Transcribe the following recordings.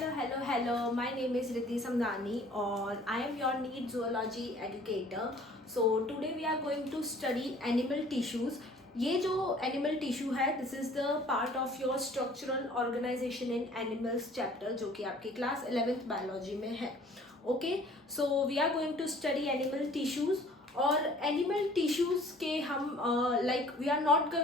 Hello. My name is Riddhi Samdani or I am your NEET zoology educator. So today we are going to study animal tissues. ये जो animal tissue है this is the part of your structural organisation in animals chapter जो कि आपकी class 11th biology में है. Okay, so we are going to study animal tissues. और animal tissues के हम like we are not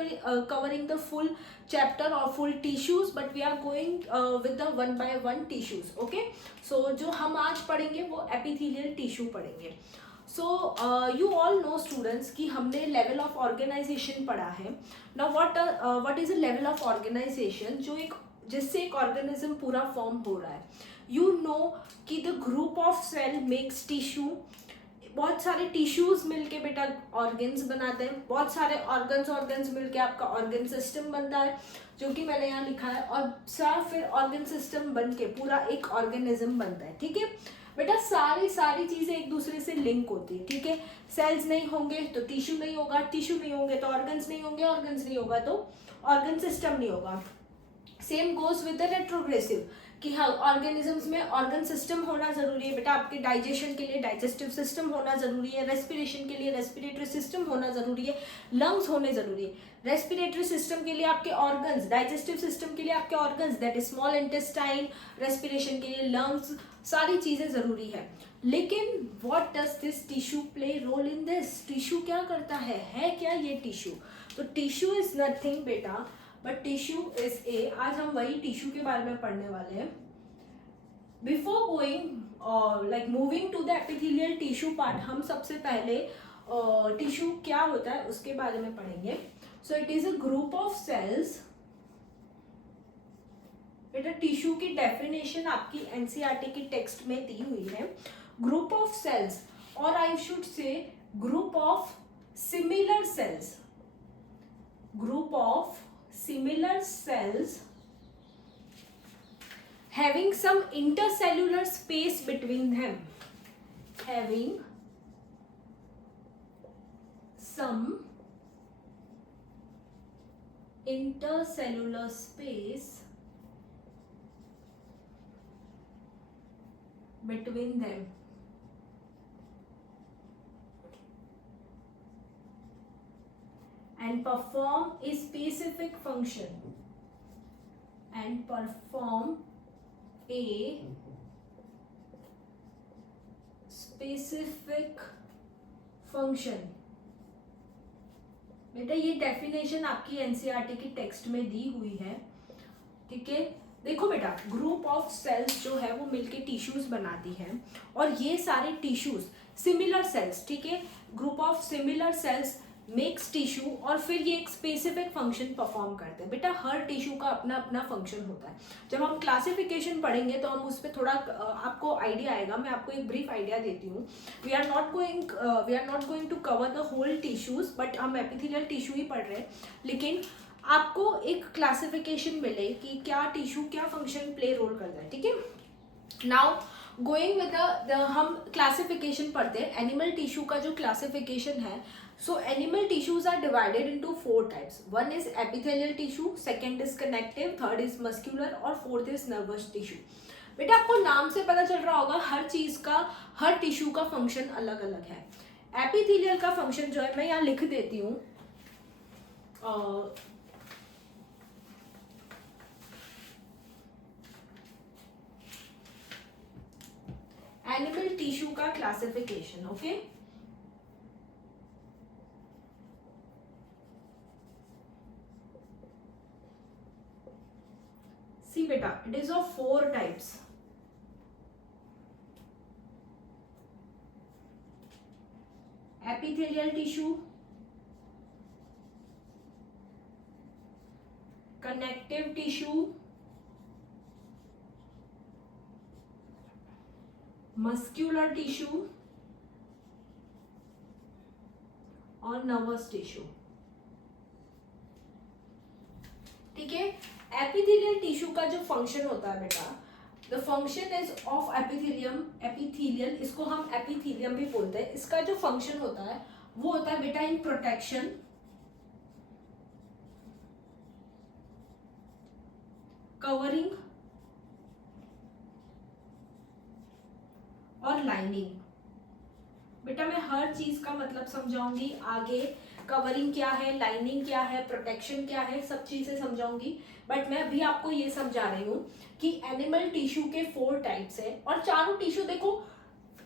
covering the full chapter और full tissues but we are going with the one by one tissues. Okay, so जो हम आज पढ़ेंगे वो epithelial tissue पढ़ेंगे. So you all know students कि हमने लेवल ऑफ ऑर्गेनाइजेशन पढ़ा है. Now what is a level of organisation जो एक जिससे एक ऑर्गेनिज्म पूरा फॉर्म हो रहा है. यू नो कि the group of cell makes tissue. बहुत सारे टिश्यूज मिलके बेटा ऑर्गन्स बनाते हैं. बहुत सारे ऑर्गन्स मिलके आपका ऑर्गन सिस्टम बनता है जो कि मैंने यहाँ लिखा है. और फिर ऑर्गन सिस्टम बन के पूरा एक ऑर्गेनिज्म बनता है. ठीक है बेटा, सारी चीजें एक दूसरे से लिंक होती है. ठीक है, सेल्स नहीं होंगे तो टिश्यू नहीं होगा, टिश्यू नहीं होंगे तो ऑर्गन्स नहीं होंगे, ऑर्गन्स नहीं होगा तो ऑर्गन सिस्टम नहीं होगा. Same goes with the retrogressive कि हाँ ऑर्गेनिजम्स में ऑर्गन सिस्टम होना जरूरी है बेटा. आपके डाइजेशन के लिए डाइजेस्टिव सिस्टम होना जरूरी है, रेस्पिरेशन के लिए रेस्पिरेटरी सिस्टम होना जरूरी है, लंग्स होने जरूरी है. रेस्पिरेटरी सिस्टम के लिए आपके ऑर्गन्स, डाइजेस्टिव सिस्टम के लिए आपके organs that is small intestine, respiration के लिए लंग्स, सारी चीजें जरूरी है. लेकिन what does this tissue play role in this. Tissue क्या करता है क्या ये टिश्यू. तो टिश्यू इज नथिंग बेटा बट टिश्यू इज ए. आज हम वही टिश्यू के बारे में पढ़ने वाले हैं. Before going like moving to the epithelial tissue part, हम सबसे पहले टिश्यू क्या होता है उसके बारे में पढ़ेंगे. So it is a group of cells. बेटा टिश्यू की डेफिनेशन आपकी एनसीईआरटी की टेक्स्ट में दी हुई है. ग्रुप ऑफ सेल्स और I should say group of similar cells. Group of similar cells having some intercellular space between them, having some intercellular space between them. And perform a specific function. And perform a specific function. बेटा ये definition आपकी NCERT की text में दी हुई है. ठीक है, देखो बेटा ग्रुप ऑफ सेल्स जो है वो मिलके टिश्यूज बनाती है और ये सारे टिश्यूज सिमिलर सेल्स. ठीक है, group of similar sales makes tissue और फिर ये एक स्पेसिफिक फंक्शन परफॉर्म करते हैं. बेटा हर टिश्यू का अपना अपना फंक्शन होता है. जब हम क्लासिफिकेशन पढ़ेंगे तो हम उस पर थोड़ा आपको आइडिया आएगा. मैं आपको एक ब्रीफ आइडिया देती हूँ. We are not going to cover the whole tissues but हम एपिथेलियल टिश्यू ही पढ़ रहे हैं. लेकिन आपको एक क्लासिफिकेशन मिले कि क्या टिश्यू क्या फंक्शन प्ले रोल करता है. ठीक है, नाउ गोइंग विद द हम क्लासिफिकेशन पढ़ते हैं. एनिमल टिश्यू का जो क्लासिफिकेशन है, so animal tissues are divided into 4 types. One is epithelial tissue, second is connective, third is muscular और fourth is nervous tissue. बेटा आपको नाम से पता चल रहा होगा हर चीज का, हर टिश्यू का फंक्शन अलग अलग है. एपिथेलियल का फंक्शन जो है मैं यहाँ लिख देती हूँ. एनिमल टिश्यू का classification. Okay, see beta it is of 4 types. Epithelial tissue, connective tissue, muscular tissue और nervous tissue. ठीक है, एपिथेलियल टिश्यू का जो फंक्शन होता है बेटा, the function is of epithelium. Epithelial इसको हम एपिथेलियम भी बोलते हैं. इसका जो फंक्शन होता है वो होता है बेटा इन प्रोटेक्शन, covering और लाइनिंग। बेटा मैं हर चीज का मतलब समझाऊंगी आगे, कवरिंग क्या है, लाइनिंग क्या है, प्रोटेक्शन क्या है, सब चीजें समझाऊंगी। बट मैं अभी आपको ये समझा रही हूँ कि एनिमल टिश्यू के 4 टाइप्स है और चारों टिश्यू देखो,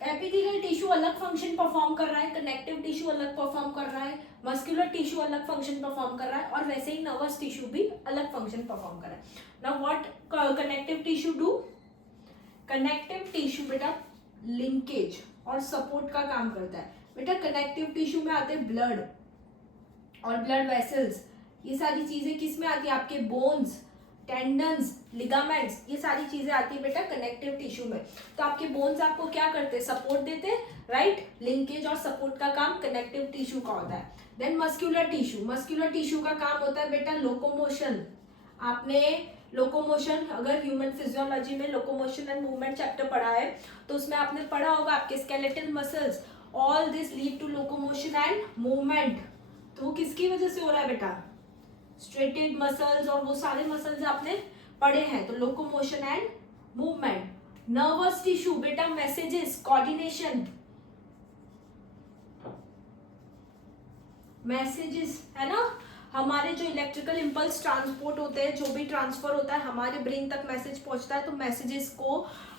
एपिथेलियल टिश्यू अलग फंक्शन परफॉर्म कर रहा है, कनेक्टिव टिश्यू अलग परफॉर्म कर रहा है, मस्कुलर टिश्यू अलग फंक्शन परफॉर्म कर रहा है और वैसे ही नर्वस टिश्यू भी अलग फंक्शन परफॉर्म कर रहा है। Now what connective tissue do? Connective tissue बेटा लिंकेज और सपोर्ट का काम करता है। बेटा कनेक्टिव टिश्यू में आते हैं ब्लड और ब्लड वेसल्स, ये सारी चीजें किस में आती है? आपके बोन्स, टेंडन्स, लिगामेंट्स, ये सारी चीजें आती है बेटा कनेक्टिव टिश्यू में। तो आपके बोन्स आपको क्या करते हैं? सपोर्ट देते हैं, राइट। लिंकेज और सपोर्ट का काम कनेक्टिव टिश्यू का होता है। Then muscular tissue, muscular tissue का काम होता है बेटा लोकोमोशन। आपने लोकोमोशन, अगर ह्यूमन फिजियोलॉजी में लोकोमोशन एंड मूवमेंट चैप्टर पढ़ा है तो उसमें आपने पढ़ा होगा आपके skeletal muscles, all this lead to locomotion and movement. तो वो किसकी वजह से हो रहा है बेटा? स्ट्रेटेड मसल्स और वो सारे मसल्स आपने पढ़े हैं, तो locomotion and movement. Nervous tissue बेटा मैसेजेस, कोऑर्डिनेशन, मैसेजेस है ना, हमारे जो इलेक्ट्रिकल इंपल्स ट्रांसपोर्ट होते हैं, जो भी ट्रांसफर होता है हमारे ब्रेन तक मैसेज पहुंचता है, तो मैसेजेस को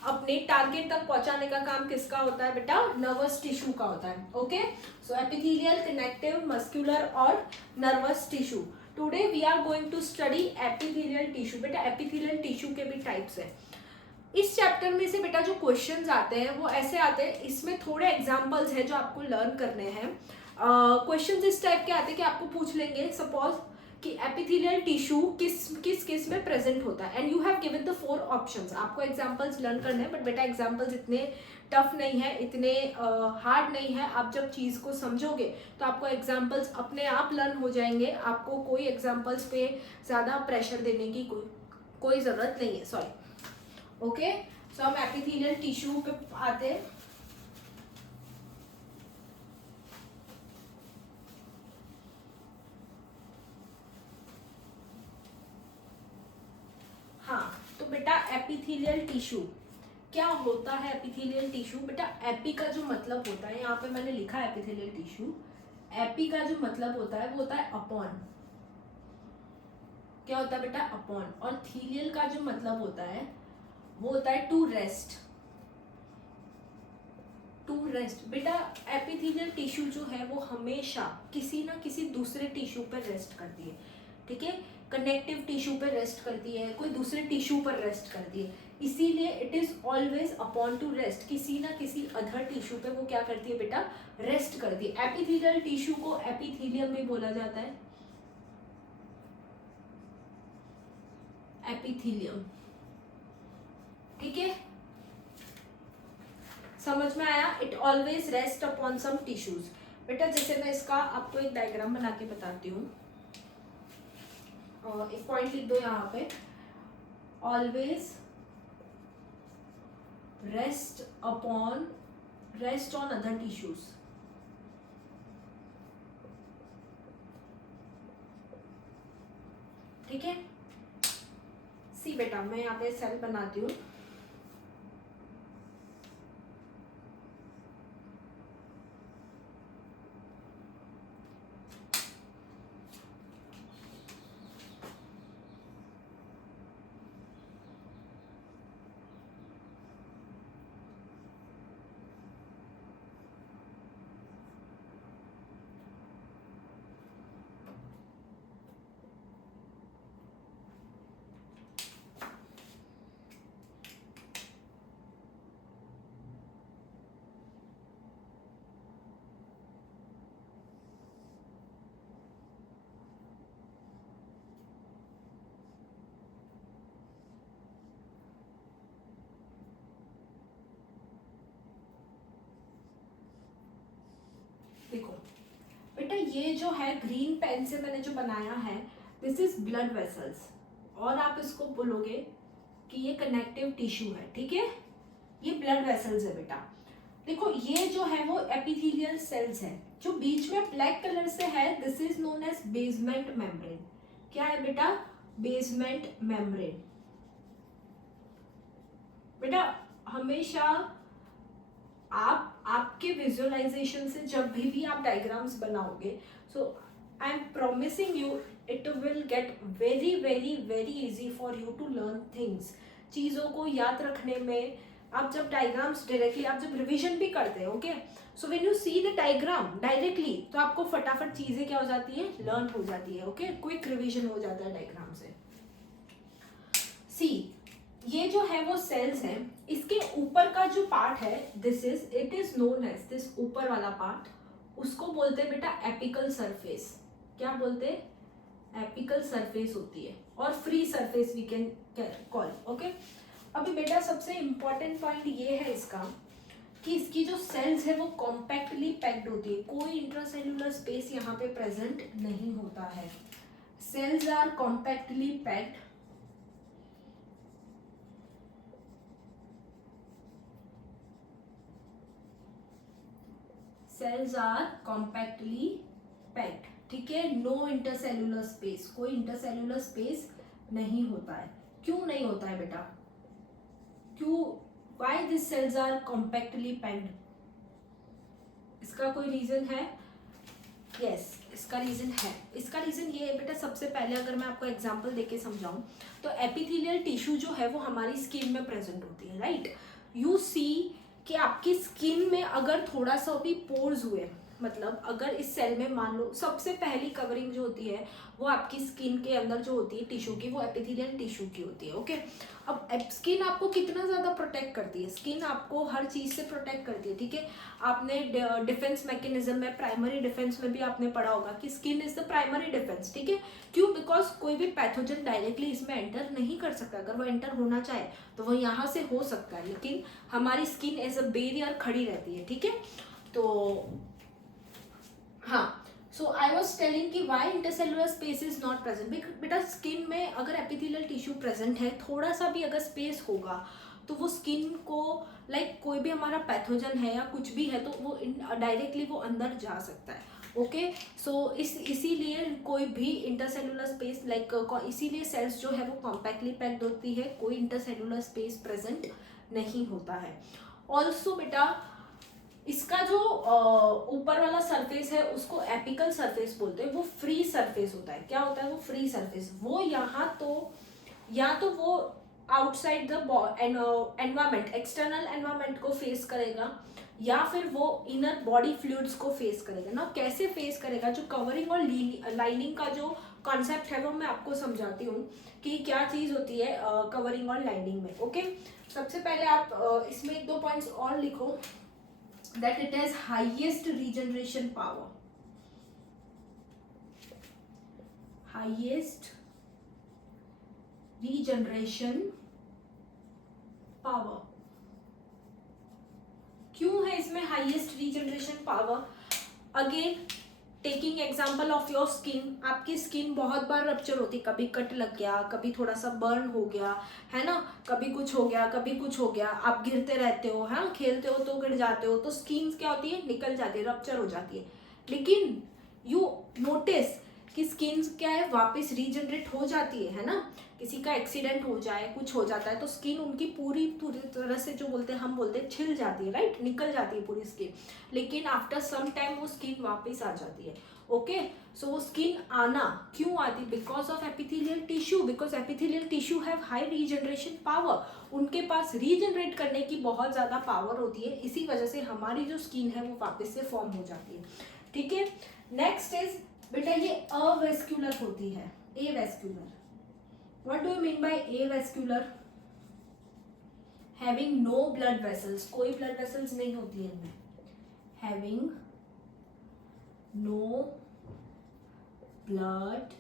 अपने टारगेट तक पहुंचाने का काम किसका होता है बेटा? नर्वस टिश्यू का होता है। Okay, so epithelial, connective, muscular और nervous tissue. Today we are going to study epithelial tissue. बेटा एपिथेलियल टिश्यू के भी टाइप्स है। इस चैप्टर में से बेटा जो क्वेश्चंस आते हैं वो ऐसे आते हैं, इसमें थोड़े एग्जांपल्स हैं जो आपको लर्न करने हैं। क्वेश्चंस इस टाइप के आते हैं कि आपको पूछ लेंगे सपोज कि एपिथेलियल टिश्यू किस किस किस में प्रेजेंट होता है, and you have given the 4 options. आपको एग्जांपल्स लर्न करने हैं, बट बेटा एग्जांपल्स इतने टफ नहीं है, इतने हार्ड नहीं है। आप जब चीज को समझोगे तो आपको एग्जांपल्स अपने आप लर्न हो जाएंगे, आपको कोई एग्जांपल्स पे ज्यादा प्रेशर देने की कोई जरूरत नहीं है। सॉरी। ओके, सो हम एपिथेलियल टिश्यू पे आते हैं। हाँ, तो बेटा एपिथेलियल टिश्यू क्या होता है? एपिथेलियल टिश्यू बेटा, एपी का जो मतलब होता है, यहाँ पे मैंने लिखा है एपिथेलियल टिश्यू। एपी का जो मतलब होता है वो होता है अपॉन। क्या होता है बेटा? अपॉन। और थीलियल का जो मतलब होता है वो होता है टू रेस्ट। टू रेस्ट बेटा, एपिथेलियल टिश्यू जो है वो हमेशा किसी ना किसी दूसरे टिश्यू पर रेस्ट करती है। ठीक है, कनेक्टिव टिश्यू पर रेस्ट करती है, कोई दूसरे टिश्यू पर रेस्ट करती है, इसीलिए it is always upon two rest. किसी ना किसी अदर टिश्यू पे वो क्या करती है बेटा? रेस्ट करती है। एपिथेलियल टिश्यू को एपिथेलियम भी बोला जाता है, एपिथेलियम। ठीक है, समझ में आया? It always rest upon some tissues. बेटा जैसे मैं इसका आपको एक डायग्राम बना के बताती हूँ, एक पॉइंट लिख दो यहाँ पे, always rest on other tissues. ठीक है, सी बेटा मैं यहाँ पे सेल बनाती हूँ। देखो बेटा, ये जो है ग्रीन पेन से मैंने जो बनाया है, दिस इज ब्लड वेसल्स, और आप इसको बोलोगे कि ये कनेक्टिव टिश्यू है। ठीक है, ये ब्लड वेसल्स है बेटा। देखो ये जो है वो एपिथेलियल सेल्स है, जो बीच में ब्लैक कलर से है, this is known as basement membrane. क्या है बेटा? Basement membrane. बेटा हमेशा आपके विजुअलाइजेशन से जब भी आप डायग्राम्स बनाओगे, so I am promising you it will get very very very easy for you to learn things. चीज़ों को याद रखने में आप जब डायग्राम्स डायरेक्टली आप जब रिविजन भी करते हैं, okay, so when you see the diagram directly, तो आपको फटाफट चीज़ें क्या हो जाती है, लर्न हो जाती है। ओके, क्विक रिविजन हो जाता है डायग्राम से। सी, ये जो है वो सेल्स है, इसके ऊपर का जो पार्ट है, this is it is known as, this ऊपर वाला पार्ट, उसको बोलते हैं बेटा एपिकल सरफेस। क्या बोलते हैं, एपिकल सरफेस होती है, और free surface we can call. Okay, अभी बेटा सबसे इंपॉर्टेंट पॉइंट ये है इसका कि इसकी जो सेल्स है वो कॉम्पैक्टली पैक्ड होती है, कोई इंट्रासेल्युलर स्पेस यहाँ पे प्रेजेंट नहीं होता है। Cells are compactly packed, cells are compactly packed, ठीक है, नो इंटरसेल्युलर स्पेस, कोई इंटरसेल्युलर स्पेस नहीं होता है। क्यों नहीं होता है बेटा, क्यों, why this cells are compactly packed, इसका कोई रीजन है? यस, इसका रीजन है। इसका रीजन ये है बेटा, सबसे पहले अगर मैं आपको एग्जांपल देके समझाऊं, तो एपिथेलियल टिश्यू जो है वो हमारी स्किन में प्रेजेंट होती है, राइट। यू सी कि आपकी स्किन में अगर थोड़ा सा भी पोर्स हुए, मतलब अगर इस सेल में मान लो सबसे पहली कवरिंग जो होती है वो आपकी स्किन के अंदर जो होती है टिश्यू की, वो एपिथेलियल टिश्यू की होती है। ओके, अब स्किन आपको कितना ज़्यादा प्रोटेक्ट करती है, स्किन आपको हर चीज़ से प्रोटेक्ट करती है, ठीक है। आपने डिफेंस मैकेनिज्म में, प्राइमरी डिफेंस में भी आपने पढ़ा होगा कि skin is the primary defence, ठीक है। क्यों, बिकॉज कोई भी पैथोजन डायरेक्टली इसमें एंटर नहीं कर सकता, अगर वो एंटर होना चाहे तो वो यहाँ से हो सकता है, लेकिन हमारी स्किन एज अ बैरियर खड़ी रहती है, ठीक है। तो हाँ, सो आई वॉज टेलिंग कि why intercellular space is not present. बेटा स्किन में अगर एपिथेलियल टिश्यू प्रेजेंट है, थोड़ा सा भी अगर स्पेस होगा तो वो स्किन को कोई भी हमारा पैथोजन है या कुछ भी है तो वो डायरेक्टली वो अंदर जा सकता है। ओके, सो इसीलिए कोई भी इंटरसेलुलर स्पेस इसीलिए सेल्स जो है वो कॉम्पैक्टली पैक्ड होती है, कोई इंटरसेलुलर स्पेस प्रेजेंट नहीं होता है। ऑल्सो बेटा इसका जो ऊपर वाला सरफेस है उसको एपिकल सरफेस बोलते हैं, वो फ्री सरफेस होता है। क्या होता है वो, फ्री सरफेस। वो यहाँ तो या तो वो outside the environment, external environment को फेस करेगा, या फिर वो इनर बॉडी फ्लूइड्स को फेस करेगा ना। कैसे फेस करेगा, जो कवरिंग और लाइनिंग का जो कॉन्सेप्ट है वो मैं आपको समझाती हूँ कि क्या चीज़ होती है कवरिंग और लाइनिंग में। ओके, सबसे पहले आप इसमें एक दो पॉइंट्स और लिखो, that it has highest regeneration power, highest regeneration power। क्यों है इसमें highest regeneration power? Again taking example of your skin, आपकी स्किन बहुत बार रप्चर होती, कभी कट लग गया, कभी थोड़ा सा बर्न हो गया है ना, कभी कुछ हो गया, कभी कुछ हो गया, आप गिरते रहते हो, हाँ खेलते हो तो गिर जाते हो, तो स्किन क्या होती है, निकल जाती है, रप्चर हो जाती है। लेकिन यू नोटिस कि स्किन क्या है, वापस रीजनरेट हो जाती है ना। किसी का एक्सीडेंट हो जाए, कुछ हो जाता है तो स्किन उनकी पूरी पूरी तरह से जो बोलते हैं हम बोलते हैं छिल जाती है, राइट, निकल जाती है पूरी स्किन, लेकिन आफ्टर सम टाइम वो स्किन वापस आ जाती है। ओके, सो वो स्किन आना क्यों आती, because of epithelial tissue, because epithelial tissue have high regeneration power, उनके पास रीजनरेट करने की बहुत ज़्यादा पावर होती है, इसी वजह से हमारी जो स्किन है वो वापस से फॉर्म हो जाती है, ठीक है। नेक्स्ट इज बेटा ये अवेस्क्यूलर होती है, avascular. What do you mean by avascular? Having no blood vessels, कोई ब्लड वेसल्स नहीं होती है इनमें, हैविंग नो ब्लड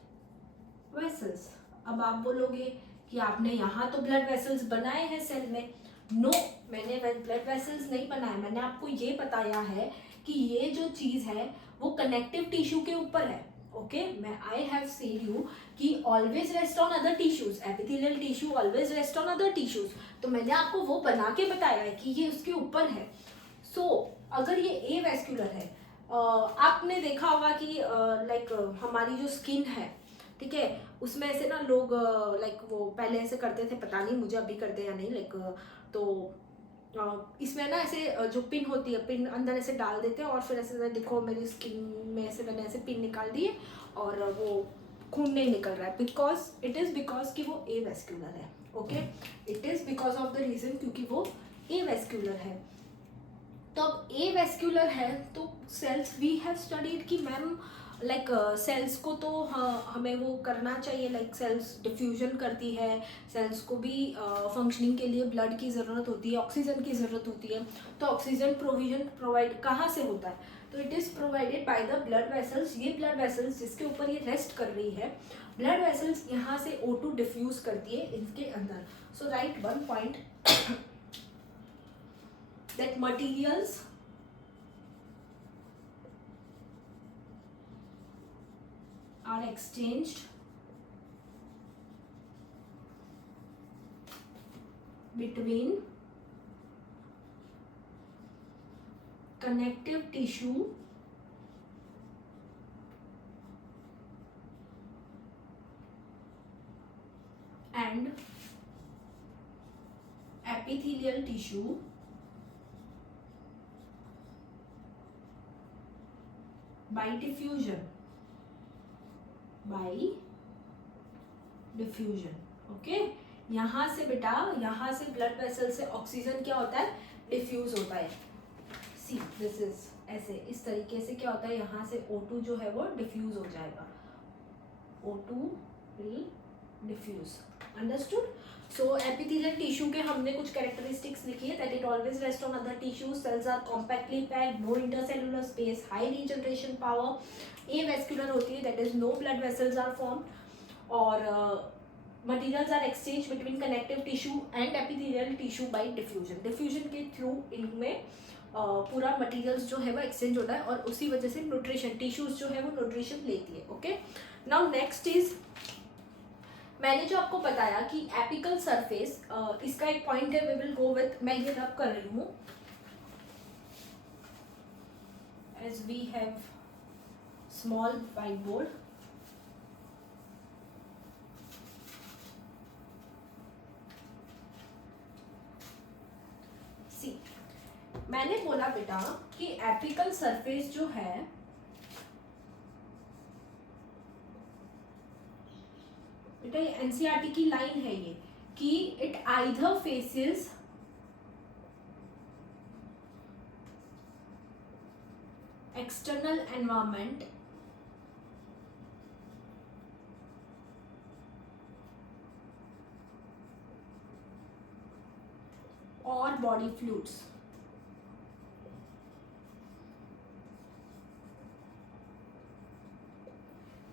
वेसल्स। अब आप बोलोगे कि आपने यहाँ तो ब्लड वेसल्स बनाए हैं सेल में, नो, मैंने ब्लड वेसल्स नहीं बनाए, मैंने आपको ये बताया है कि ये जो चीज़ है वो कनेक्टिव टिश्यू के ऊपर है। ओके, मैं आई हैव सेड यू कि always rest on other tissues, epithelial tissue always rest on other tissues, तो मैंने आपको वो बना के बताया है कि ये उसके ऊपर है। सो अगर ये एवेस्क्यूलर है, आपने देखा होगा कि हमारी जो स्किन है, ठीक है, उसमें ऐसे ना लोग वो पहले ऐसे करते थे, पता नहीं मुझे अभी करते या नहीं, तो इसमें ना ऐसे जो पिन होती है, पिन अंदर ऐसे डाल देते हैं और फिर ऐसे देखो मेरी स्किन में से मैंने ऐसे पिन निकाल दिए और वो खून नहीं निकल रहा है, बिकॉज इट इज़ बिकॉज कि वो ए वेस्क्यूलर है। Okay, it is because of the reason क्योंकि वो ए वेस्क्यूलर है। तो अब ए वेस्क्यूलर है तो सेल्स वी हैव स्टडीड कि मैम लाइक सेल्स को तो हमें वो करना चाहिए, लाइक सेल्स डिफ्यूजन करती है, सेल्स को भी फंक्शनिंग के लिए ब्लड की ज़रूरत होती है, ऑक्सीजन की ज़रूरत होती है। तो ऑक्सीजन प्रोविजन प्रोवाइड कहाँ से होता है? तो it is provided by the blood vessels. ये ब्लड वेसल्स जिसके ऊपर ये रेस्ट कर रही है, ब्लड वेसल्स यहाँ से O2 डिफ्यूज करती है इनके अंदर। So write one point that materials are exchanged between connective tissue and epithelial tissue by diffusion, by diffusion। Okay, यहाँ से बेटा, यहाँ से ब्लड वेसल से ऑक्सीजन क्या होता है? डिफ्यूज होता है। सी दिस इज ऐसे, इस तरीके से क्या होता है, यहाँ से O2 जो है वो डिफ्यूज हो जाएगा, O2 will diffuse। Understood? So epithelial tissue के हमने कुछ कैरेक्टरिस्टिक्स लिखी है, that it always rest on other tissues, cells are compactly packed, no intercellular space, high regeneration power, avascular होती है, that is no blood vessels are formed, और materials are exchanged between connective tissue and epithelial tissue by diffusion। diffusion के through इनमें पूरा materials जो है वो exchange होता है और उसी वजह से न्यूट्रिशन, टिश्यूज जो है वो न्यूट्रिशन लेती है। ओके, नाउ नेक्स्ट इज, मैंने जो आपको बताया कि एपिकल सरफेस, इसका एक पॉइंट है, वी विल गो विथ, मैं ये रब कर रही हूँ as we have small whiteboard. मैंने बोला बेटा कि एपिकल सरफेस जो है, बेटा ये एनसीईआरटी की लाइन है ये, कि it either faces external environment और बॉडी फ्लूइड्स।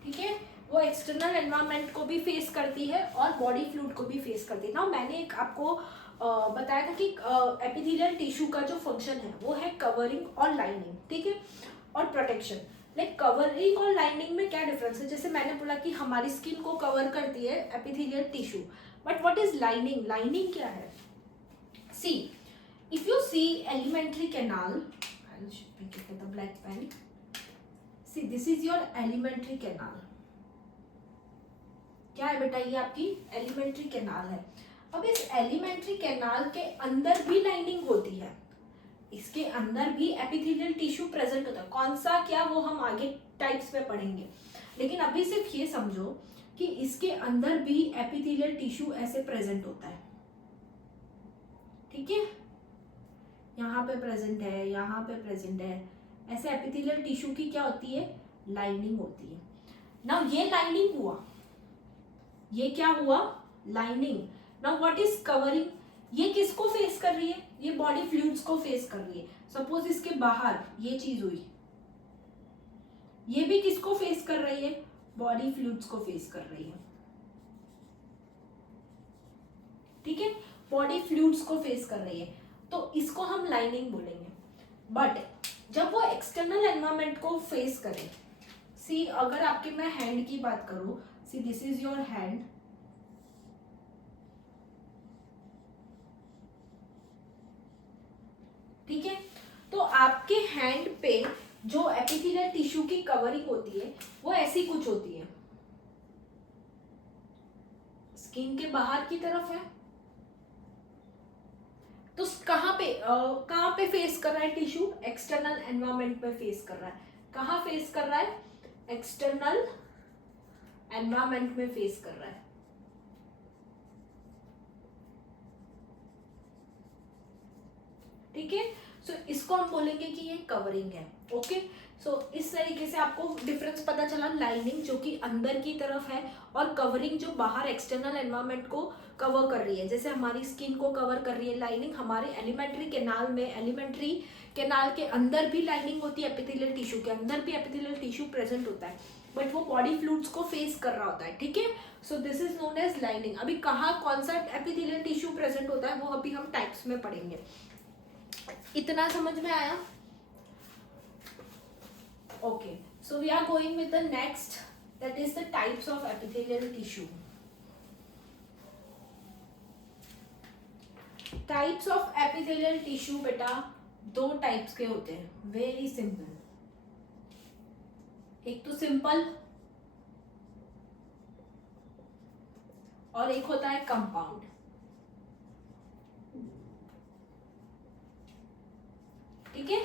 ठीक है, वो एक्सटर्नल एनवायरनमेंट को भी फेस करती है और बॉडी फ्लूइड को भी फेस करती है ना। मैंने एक आपको बताया था कि एपिथेलियल टिश्यू का जो फंक्शन है वो है कवरिंग और लाइनिंग, ठीक है, और प्रोटेक्शन। लाइक कवरिंग और लाइनिंग में क्या डिफरेंस है? जैसे मैंने बोला कि हमारी स्किन को कवर करती है epithelial tissue, but what is lining? Lining क्या है? See, if you see alimentary canal, I should pick it with the black pen. See this is your alimentary canal. क्या है बेटा? ये आपकी एलिमेंट्री कैनाल है। अब इस एलिमेंट्री कैनाल के अंदर भी लाइनिंग होती है, इसके अंदर भी एपिथेलियल टिश्यू प्रेजेंट होता है। कौन सा क्या, वो हम आगे टाइप्स में पढ़ेंगे, लेकिन अभी सिर्फ ये समझो कि इसके अंदर भी एपिथेलियल टिश्यू ऐसे प्रेजेंट होता है। ठीक है, यहाँ पे प्रेजेंट है, यहाँ पे प्रेजेंट है, ऐसे एपिथेलियल टिश्यू की क्या होती है? लाइनिंग होती है। नाउ ये लाइनिंग हुआ, ये क्या हुआ? Lining. Now what is covering? ये किसको फेस कर रही है? ये बॉडी फ्लूइड्स को फेस कर रही है। सपोज इसके बाहर ये चीज हुई, ये भी किसको फेस कर रही है? बॉडी फ्लूइड्स को फेस कर रही है। ठीक है, बॉडी फ्लूइड्स को फेस कर रही है, तो इसको हम लाइनिंग बोलेंगे। बट जब वो एक्सटर्नल एनवायरनमेंट को फेस करे, सी अगर आपके मैं हैंड की बात करूं, सी दिस इज योर हैंड, ठीक है, तो आपके हैंड पे जो एपिथेलियल टिश्यू की कवरिंग होती है वो ऐसी कुछ होती है, स्किन के बाहर की तरफ है, तो कहाँ पे फेस कर रहा है टिश्यू? एक्सटर्नल एनवायरमेंट पे फेस कर रहा है। कहाँ फेस कर रहा है? एक्सटर्नल एनवायरमेंट में फेस कर रहा है। ठीक है, सो इसको हम बोलेंगे कि ये कवरिंग है। ओके, सो इस तरीके से आपको डिफरेंस पता चला, लाइनिंग जो कि अंदर की तरफ है और कवरिंग जो बाहर एक्सटर्नल एनवायरनमेंट को कवर कर रही है। जैसे हमारी स्किन को कवर कर रही है लाइनिंग, हमारे एलिमेंट्री कैनाल में, एलिमेंट्री कैनाल के अंदर भी लाइनिंग होती है, एपिथेलियल टिश्यू के अंदर भी एपिथेलियल टिश्यू प्रेजेंट होता है, बट वो बॉडी फ्लूइड्स को फेस कर रहा होता है। ठीक है, so this is known as lining. अभी कहाँ कौन सा एपिथेलियल टिश्यू प्रेजेंट होता है वो अभी हम टाइप्स में पढ़ेंगे। इतना समझ में आया? Okay, so we are going with the next, that is the types of epithelial tissue. Types of epithelial tissue बेटा दो टाइप्स के होते हैं, वेरी सिंपल। एक तो सिंपल और एक होता है कंपाउंड। ठीक है,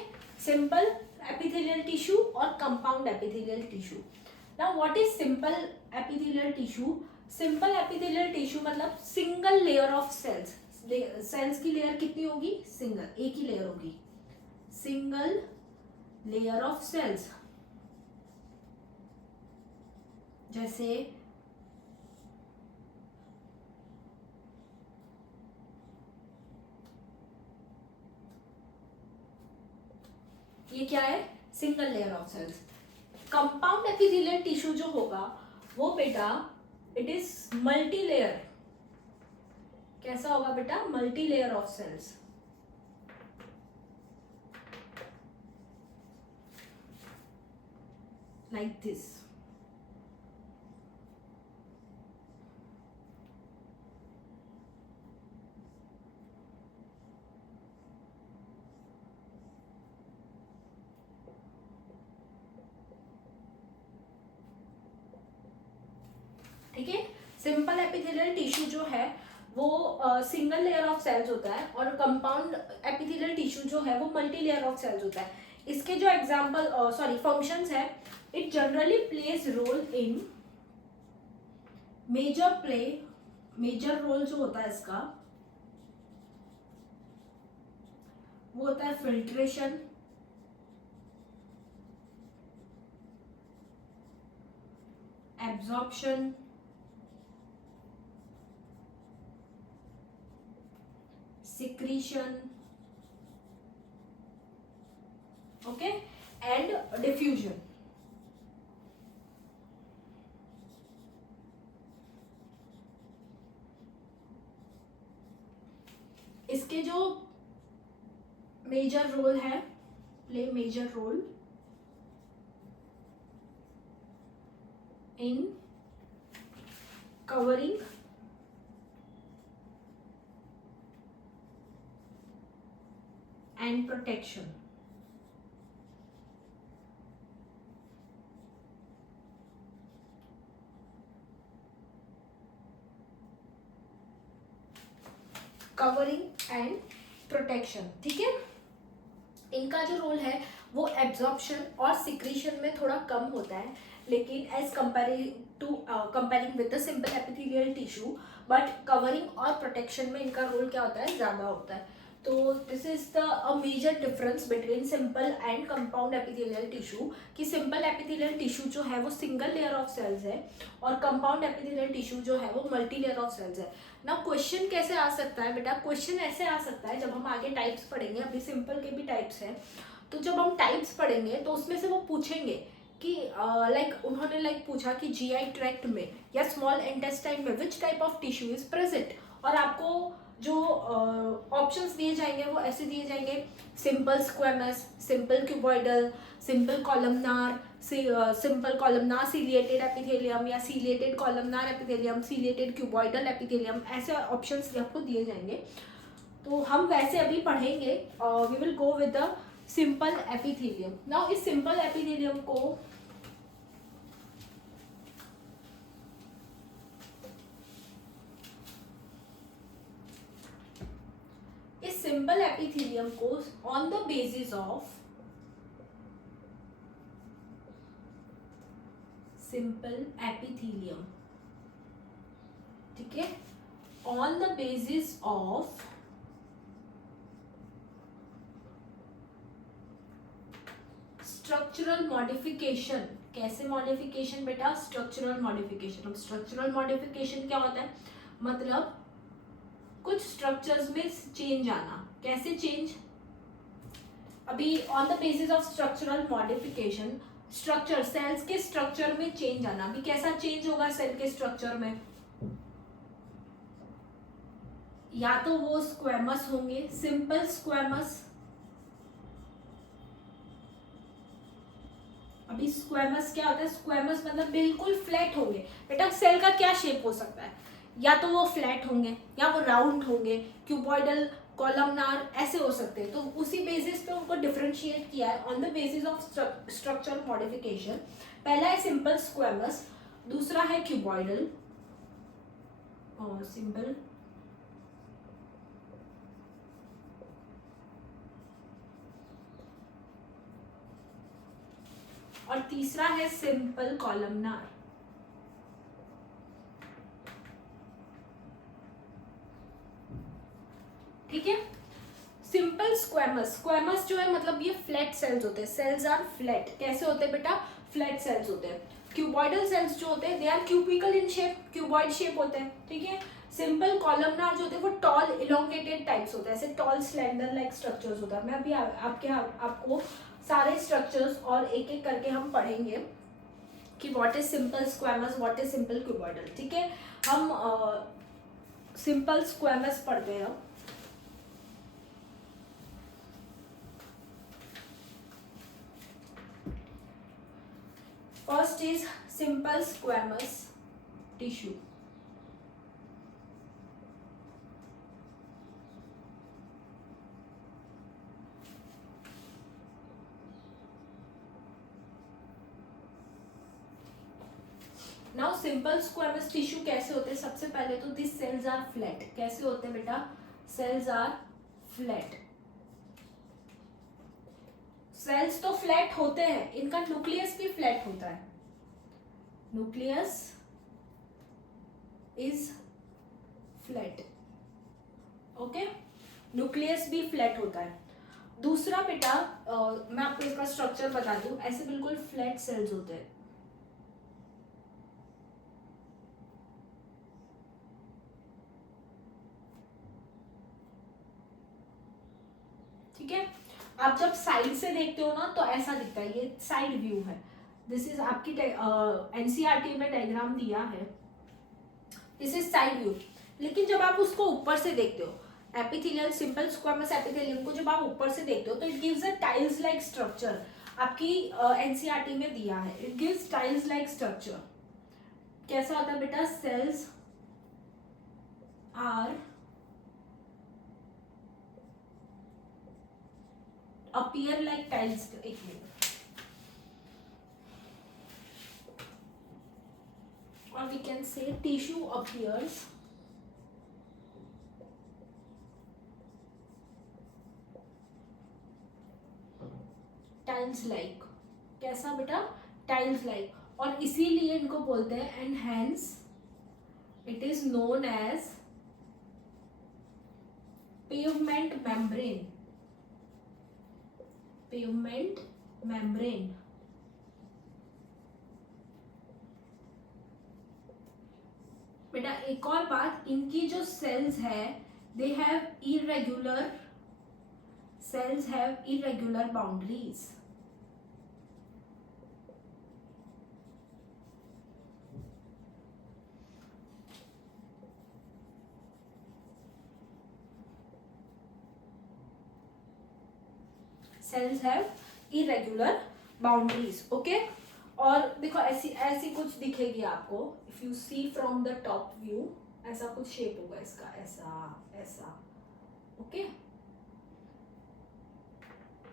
सिंपल epithelial tissue और compound epithelial tissue. Now what is simple epithelial tissue? Simple epithelial tissue मतलब single layer of cells. Cells की लेयर कितनी होगी? सिंगल, एक ही लेयर होगी, सिंगल लेयर ऑफ सेल्स। जैसे ये क्या है? Single layer of cells. Compound epithelial tissue जो होगा वो बेटा इट इज मल्टी लेयर। कैसा होगा बेटा? Multi layer of cells. Like this. ठीक है, सिंपल एपिथेलियल टिश्यू जो है वो सिंगल लेयर ऑफ सेल्स होता है और कंपाउंड एपिथेलियल टिश्यू जो है वो मल्टी लेयर ऑफ सेल्स होता है। इसके जो एग्जांपल फंक्शंस है, it generally plays role in major role जो होता है इसका वो होता है filtration, absorption, secretion, okay, and diffusion. इसके जो मेजर रोल है, play major role in covering and protection. Covering and protection. ठीक है, इनका जो रोल है वो एब्जॉर्प्शन और सिक्रीशन में थोड़ा कम होता है, लेकिन as comparing with the simple epithelial tissue, but covering और प्रोटेक्शन में इनका रोल क्या होता है? ज़्यादा होता है। तो this is the major difference between simple and compound epithelial tissue, कि सिंपल एपिथेलियल टिश्यू जो है वो सिंगल लेयर ऑफ सेल्स है और कंपाउंड एपिथेलियल टिश्यू जो है वो मल्टी लेयर ऑफ सेल्स है। ना क्वेश्चन कैसे आ सकता है बेटा? क्वेश्चन ऐसे आ सकता है जब हम आगे टाइप्स पढ़ेंगे, अभी सिंपल के भी टाइप्स हैं, तो जब हम टाइप्स पढ़ेंगे तो उसमें से वो पूछेंगे कि उन्होंने पूछा कि जीआई ट्रैक्ट में या स्मॉल इंटेस्टाइन में which type of tissue is present, और आपको जो ऑप्शंस दिए जाएंगे वो ऐसे दिए जाएंगे: simple squamous, simple cuboidal, simple columnar, simple columnar ciliated epithelium या ciliated columnar epithelium, ciliated cuboidal epithelium, ऐसे ऑप्शंस आपको दिए जाएंगे। तो हम वैसे अभी पढ़ेंगे, we will go with the simple epithelium. Now इस सिंपल एपिथेलियम को सिंपल एपिथेलियम को on the basis of simple epithelium, ठीक है, on the basis of structural modification. कैसे मॉडिफिकेशन बेटा? Structural modification. अब स्ट्रक्चरल मॉडिफिकेशन क्या होता है? मतलब कुछ स्ट्रक्चर्स में चेंज आना। कैसे चेंज? अभी on the basis of structural modification, structure, cells के स्ट्रक्चर में चेंज आना। अभी कैसा चेंज होगा सेल के स्ट्रक्चर में? या तो वो स्क्वेमस होंगे, सिंपल स्क्वेमस। अभी स्क्वेमस क्या होता है? स्क्वेमस मतलब बिल्कुल फ्लैट होंगे। बेटा सेल का क्या शेप हो सकता है? या तो वो फ्लैट होंगे, या वो राउंड होंगे, क्यूबॉइडल, कॉलमनार, ऐसे हो सकते हैं। तो उसी बेसिस पे उनको डिफरेंशिएट किया है on the basis of structure modification. पहला है सिंपल स्क्वेमस, दूसरा है क्यूबॉइडल और सिंपल, और तीसरा है सिंपल कॉलमनार। ठीक है। सिंपल स्क्वेमस, स्क्वेमस जो है मतलब ये फ्लैट सेल्स होते हैं। Cells are flat. कैसे होते हैं बेटा? फ्लैट सेल्स होते हैं। क्यूबॉइडल सेल्स जो होते हैं they are cubical in shape, cuboid shape होते हैं। ठीक है। सिंपल कॉलमनार जो होते हैं वो टॉल इलोंगेटेड टाइप्स होते हैं, ऐसे टॉल स्लेंडर लाइक स्ट्रक्चर्स होता है। मैं अभी आपको सारे स्ट्रक्चर्स और एक एक करके हम पढ़ेंगे कि what is simple squamous, what is simple cuboidal. ठीक है। हम सिंपल स्क्वेमस पढ़ते हैं। First is simple squamous tissue. Now simple squamous tissue कैसे होते हैं? सबसे पहले तो these cells are flat. कैसे होते हैं बेटा? Cells are flat. सेल्स तो फ्लैट होते हैं, इनका न्यूक्लियस भी फ्लैट होता है। Nucleus is flat. Okay, nucleus भी फ्लैट होता है। दूसरा बेटा मैं आपको इसका स्ट्रक्चर बता दूं, ऐसे बिल्कुल फ्लैट सेल्स होते हैं। ठीक है। आप जब साइड से देखते हो ना तो ऐसा दिखता है, ये साइड व्यू है। दिस इज आपकी एनसीईआरटी में डायग्राम दिया है, दिस इज साइड व्यू। लेकिन जब आप उसको ऊपर से देखते हो, एपिथेलियल सिंपल स्क्वेमस एपिथेलियम को जब आप ऊपर से देखते हो तो it gives a tiles like structure. आपकी एनसीईआरटी में दिया है, it gives tiles like structure. कैसा होता है बेटा? Cells are appear like tiles. एक minute, or we can say tissue appears tiles like. कैसा बेटा? tiles like. और इसीलिए इनको बोलते हैं and hence it is known as pavement membrane. pavement membrane. बेटा एक और बात, इनकी जो सेल्स है they have irregular, cells have irregular boundaries. Cells have irregular boundaries. Okay. और देखो ऐसी ऐसी कुछ दिखेगी आपको, if you see from the top view, ऐसा कुछ शेप होगा इसका, ऐसा ऐसा। Okay,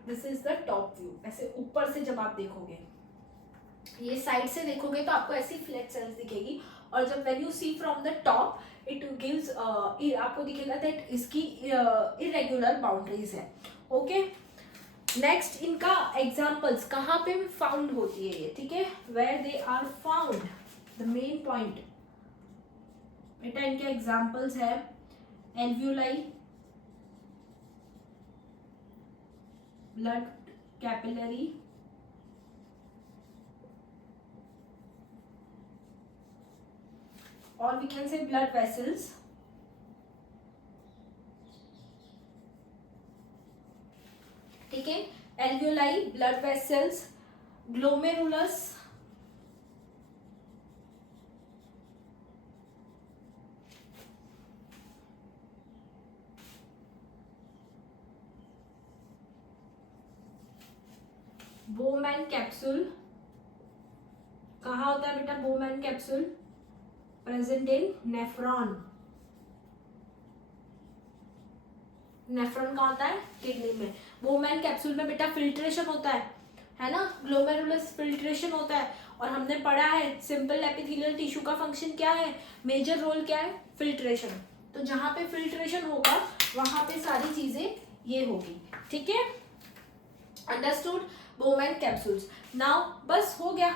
this is the top view. ऐसे ऊपर से जब आप देखोगे, ये साइड से देखोगे तो आपको ऐसी फ्लैट सेल्स दिखेगी, और जब when you see from the top it gives आपको दिखेगा दैट इसकी इरेगुलर बाउंड्रीज है. ओके, नेक्स्ट इनका एग्जाम्पल्स कहाँ पे फाउंड होती है ये, ठीक है, where they are found, the main point. बेटा इनके एग्जाम्पल्स है alveoli, blood capillary, or we can say blood vessels, ठीक है, alveoli, blood vessels, glomerulus, Bowman capsule. कहाँ होता है बेटा Bowman capsule? Present in nephron. Nephron कहाँ होता है? किडनी में. बोमैन कैप्सूल में बेटा फिल्ट्रेशन होता है ना, ग्लोमेरुलस फिल्ट्रेशन होता है. और हमने पढ़ा है सिंपल एपिथेलियल टिश्यू का फंक्शन क्या है, मेजर रोल क्या है, फिल्ट्रेशन. तो जहाँ पे फिल्ट्रेशन होगा वहां पे सारी चीजें ये होगी, ठीक है, अंडरस्टूड. Bowman capsules. नाउ बस हो गया,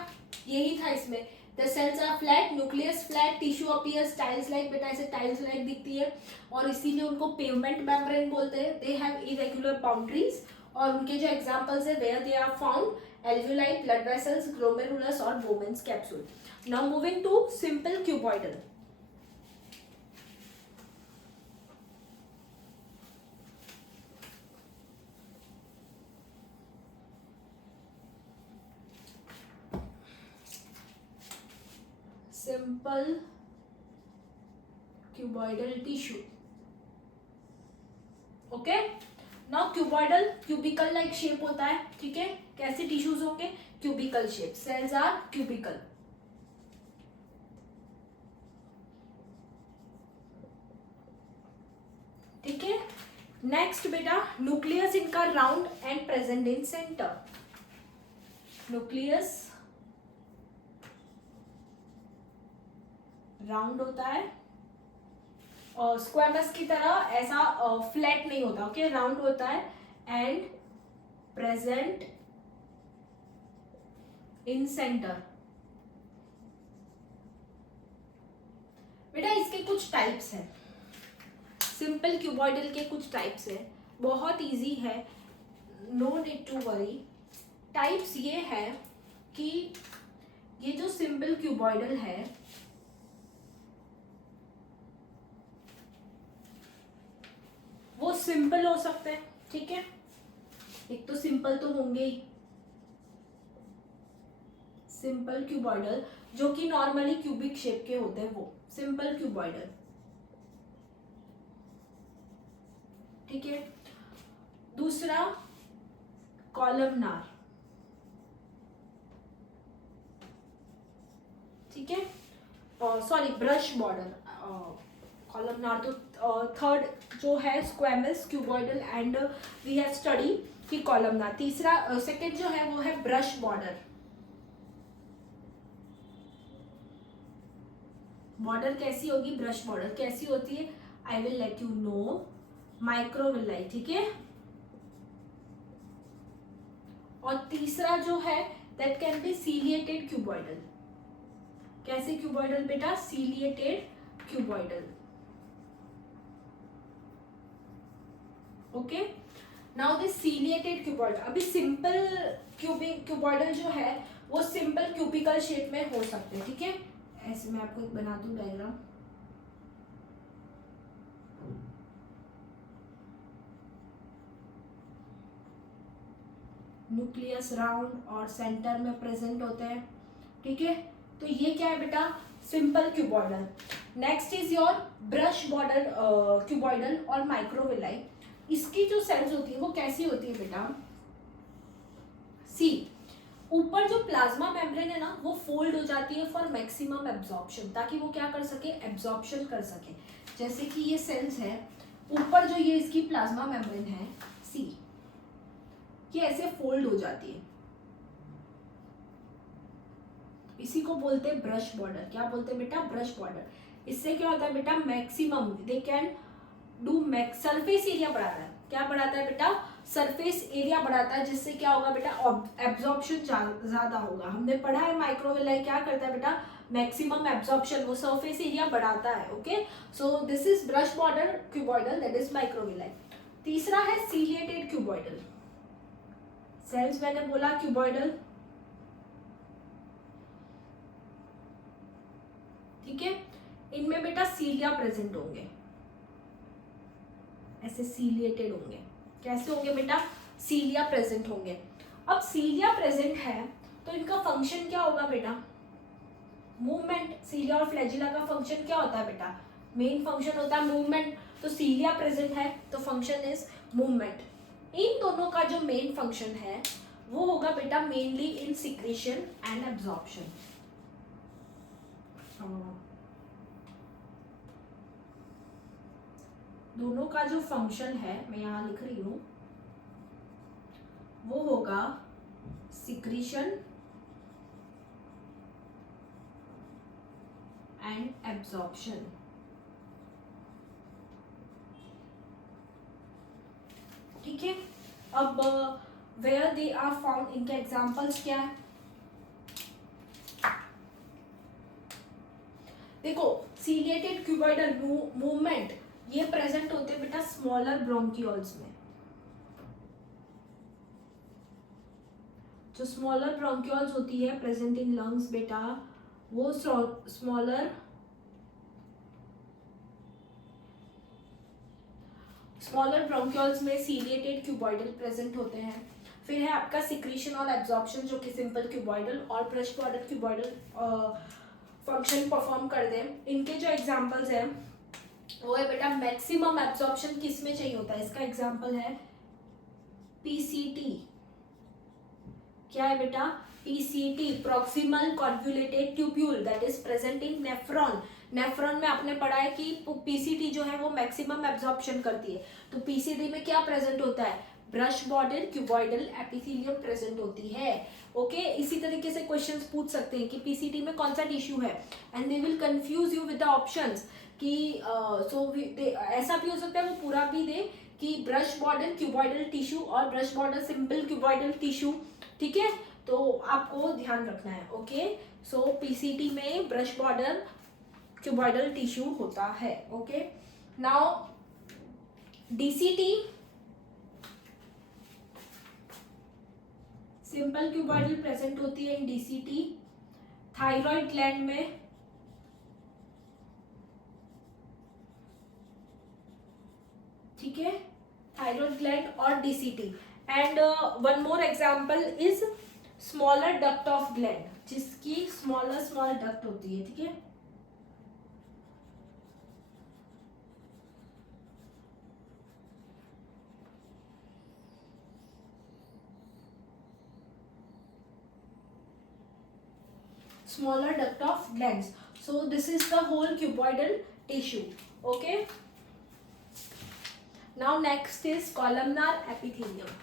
यही था इसमें. The cells are flat, nucleus flat, tissue appears tiles like, बेटा ऐसे tiles like दिखती है और इसीलिए उनको pavement membrane बोलते हैं. They have irregular boundaries और उनके जो examples है where they are found, alveoli, blood vessels, glomerulus और Bowman's capsule. Now moving to simple cuboidal. Simple cuboidal tissue. Okay, now cuboidal cubical like shape होता है, ठीक है. कैसे टिश्यूज होंगे? Cubical shape. Cells are cubical. ठीक है. नेक्स्ट बेटा न्यूक्लियस इनका round and present in centre. Nucleus round होता है और स्क्वामस की तरह ऐसा फ्लैट नहीं होता. ओके, राउंड होता है एंड प्रेजेंट इन सेंटर. बेटा इसके कुछ टाइप्स हैं, सिंपल क्यूबॉइडल के कुछ टाइप्स है, बहुत इजी है, no need to worry. Types ये है कि ये जो सिंपल क्यूबॉइडल है वो सिंपल हो सकते हैं, ठीक है. एक तो सिंपल तो होंगे ही, सिंपल क्यूबॉइडल जो कि नॉर्मली क्यूबिक शेप के होते हैं वो सिंपल क्यूबॉइडल, ठीक है. दूसरा कॉलमनार, ठीक है, सॉरी ब्रश बॉर्डर. कॉलमनार तो थर्ड जो है squamous cuboidal and we have study कि कॉलमनार. तीसरा सेकंड जो है वो है ब्रश बॉर्डर. बॉर्डर कैसी होगी, ब्रश बॉर्डर कैसी होती है, I will let you know. Microvilli, ठीक है. और तीसरा जो है that can be ciliated cuboidal. कैसे क्यूबॉइडल बेटा? Ciliated cuboidal. Okay, now this ciliated cuboidal. अभी सिंपल क्यूबॉइडल जो है वो सिंपल क्यूबिकल शेप में हो सकते हैं, ठीक है. ऐसे मैं आपको एक बना दूं डायग्राम. न्यूक्लियस राउंड और सेंटर में प्रेजेंट होते हैं, ठीक है. तो ये क्या है बेटा? Simple cuboidal. Next is your brush border cuboidal और माइक्रोविलाई. इसकी जो सेल्स होती है वो कैसी होती है बेटा? सी, ऊपर जो प्लाज्मा मेम्ब्रेन है ना वो फोल्ड हो जाती है फॉर मैक्सिमम एब्जॉर्प्शन, ताकि वो क्या कर सके, एब्जॉर्प्शन कर सके. जैसे कि ये सेल्स है, ऊपर जो ये इसकी प्लाज्मा मेम्ब्रेन है, सी ये ऐसे फोल्ड हो जाती है, इसी को बोलते हैं ब्रश बॉर्डर। क्या बोलते हैं बेटा? Brush border. इससे क्या होता है बेटा? Maximum they can do surface area बढ़ाता है। क्या बढ़ाता है बेटा? सरफेस एरिया बढ़ाता है, जिससे क्या होगा बेटा? एब्जॉर्प्शन ज्यादा होगा। हमने पढ़ा है माइक्रोविलाई क्या करता है बेटा? मैक्सिमम एब्जॉर्प्शन, वो सरफेस एरिया बढ़ाता है। Okay, so this is brush border cuboidal, that is microvilli. तीसरा है सीलिएटेड क्यूबॉइडल। सेल्स मैंने बोला क्यूबॉइडल, ठीक है। इनमें बेटा सीलिया प्रेजेंट होंगे, ऐसे सीलिएटेड होंगे। कैसे होंगे बेटा? सीलिया प्रेजेंट होंगे। अब सीलिया प्रेजेंट है तो इनका फंक्शन क्या होगा बेटा? मूवमेंट। सीलिया और फ्लैजिला का फंक्शन क्या होता है बेटा? मेन फंक्शन होता है मूवमेंट। तो सीलिया प्रेजेंट है तो फंक्शन इज मूवमेंट। इन दोनों का जो मेन फंक्शन है वो होगा बेटा mainly in secretion and absorption. दोनों का जो फंक्शन है, मैं यहाँ लिख रही हूँ, वो होगा सिक्रीशन एंड एब्जॉर्प्शन। ठीक है। अब वेयर दे आर फाउंड, इनके एग्जांपल्स क्या है? देखो, सीलिएटेड क्यूबॉइडल मूवमेंट ये प्रेजेंट होते हैं बेटा स्मॉलर ब्रोंकियोल्स में। जो स्मॉलर ब्रोंकियोल्स होती है प्रेजेंट इन लंग्स बेटा, वो स्मॉलर ब्रोंकियोल्स में सीलिएटेड क्यूबॉइडल प्रेजेंट होते हैं। फिर है आपका सिक्रीशन और एब्जॉर्प्शन, जो कि सिंपल क्यूबॉइडल और brush border cuboidal function perform कर दें। इनके जो एग्जांपल्स हैं वो है बेटा मैक्सिमम एब्जॉर्प्शन किस में चाहिए होता है? इसका एग्जांपल है पीसीटी। क्या है बेटा? PCT, proximal convoluted tubule, that is present in nephron. Nephron में आपने पढ़ा है कि पीसीटी जो है वो मैक्सिमम एब्जॉर्प्शन करती है। तो पीसीटी में क्या प्रेजेंट होता है? Brush border cuboidal epithelium present होती है। ओके, इसी तरीके से क्वेश्चंस पूछ सकते हैं कि पीसीटी में कौन सा टिश्यू है, and they will confuse you with the options कि ऐसा भी हो सकता है वो पूरा भी दे कि ब्रश बॉर्डर क्यूबॉइडल टिश्यू और brush border simple cuboidal tissue. ठीक है, तो आपको ध्यान रखना है। ओके, सो पीसीटी में ब्रश बॉर्डर क्यूबॉइडल टिश्यू होता है। Okay, now DCT simple cuboidal present होती है इन डीसीटी। थायराइड ग्लैंड में ठीक है, थायराइड ग्लैंड और DCT. And one more example is smaller duct of gland, जिसकी स्मॉल डक्ट होती है। ठीक है, smaller duct of glands. So this is the whole cuboidal tissue. Okay, now next is columnar epithelium.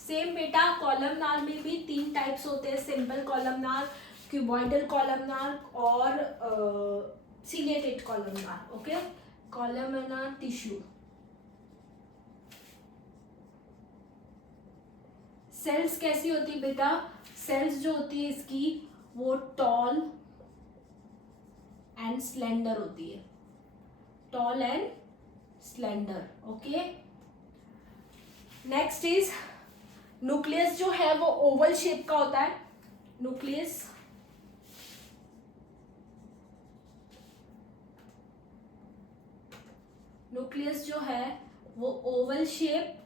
Same बेटा, columnar में भी तीन types होते हैं, सिंपल कॉलमनार, क्यूबॉइडल कॉलमनार और ciliated columnar. Okay, columnar tissue. Cells कैसी होती है बेटा? सेल्स जो होती है इसकी वो टॉल एंड स्लेंडर होती है, tall and slender. Okay, next is nucleus, जो है वो ओवल शेप का होता है। न्यूक्लियस जो है वो Oval shape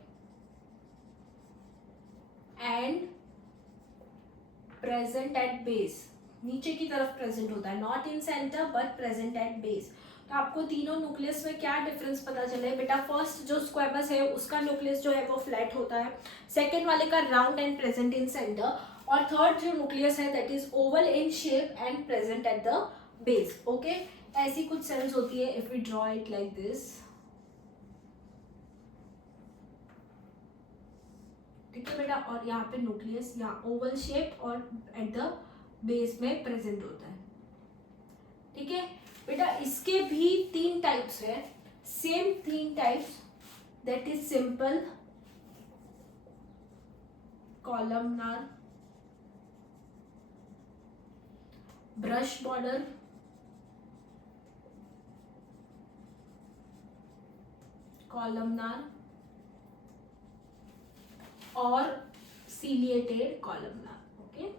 and present eight base, नीचे की तरफ प्रेजेंट होता है, not in centre but present at base. तो आपको तीनों न्यूक्लियस में क्या डिफरेंस पता चले बेटा? फर्स्ट जो स्क्वेमस है उसका न्यूक्लियस जो है वो फ्लैट होता है, सेकेंड वाले का round and present in centre, और थर्ड जो न्यूक्लियस है that is oval in shape and present at the base. Okay, ऐसी कुछ सेल्स होती है। If we draw it like this, ठीक है बेटा, और यहाँ पे न्यूक्लियस यहाँ ओवल शेप और एट द बेस में प्रेजेंट होता है। ठीक है बेटा, इसके भी 3 टाइप्स है, same 3 types, that is simple, columnar, brush border, columnar और सीलिएटेड कॉलमनार। ओके,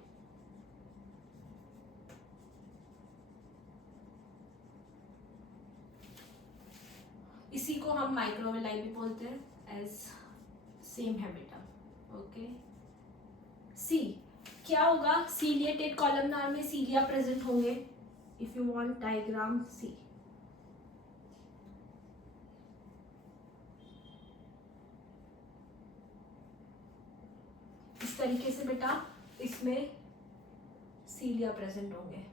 इसी को हम माइक्रोविलाई भी बोलते हैं, एज सेम है बेटा। ओके, सी क्या होगा, सीलिएटेड कॉलमनार में सीलिया प्रेजेंट होंगे। इफ यू वांट डायग्राम, सी इस तरीके से बेटा इसमें सीलिया प्रेजेंट होंगे।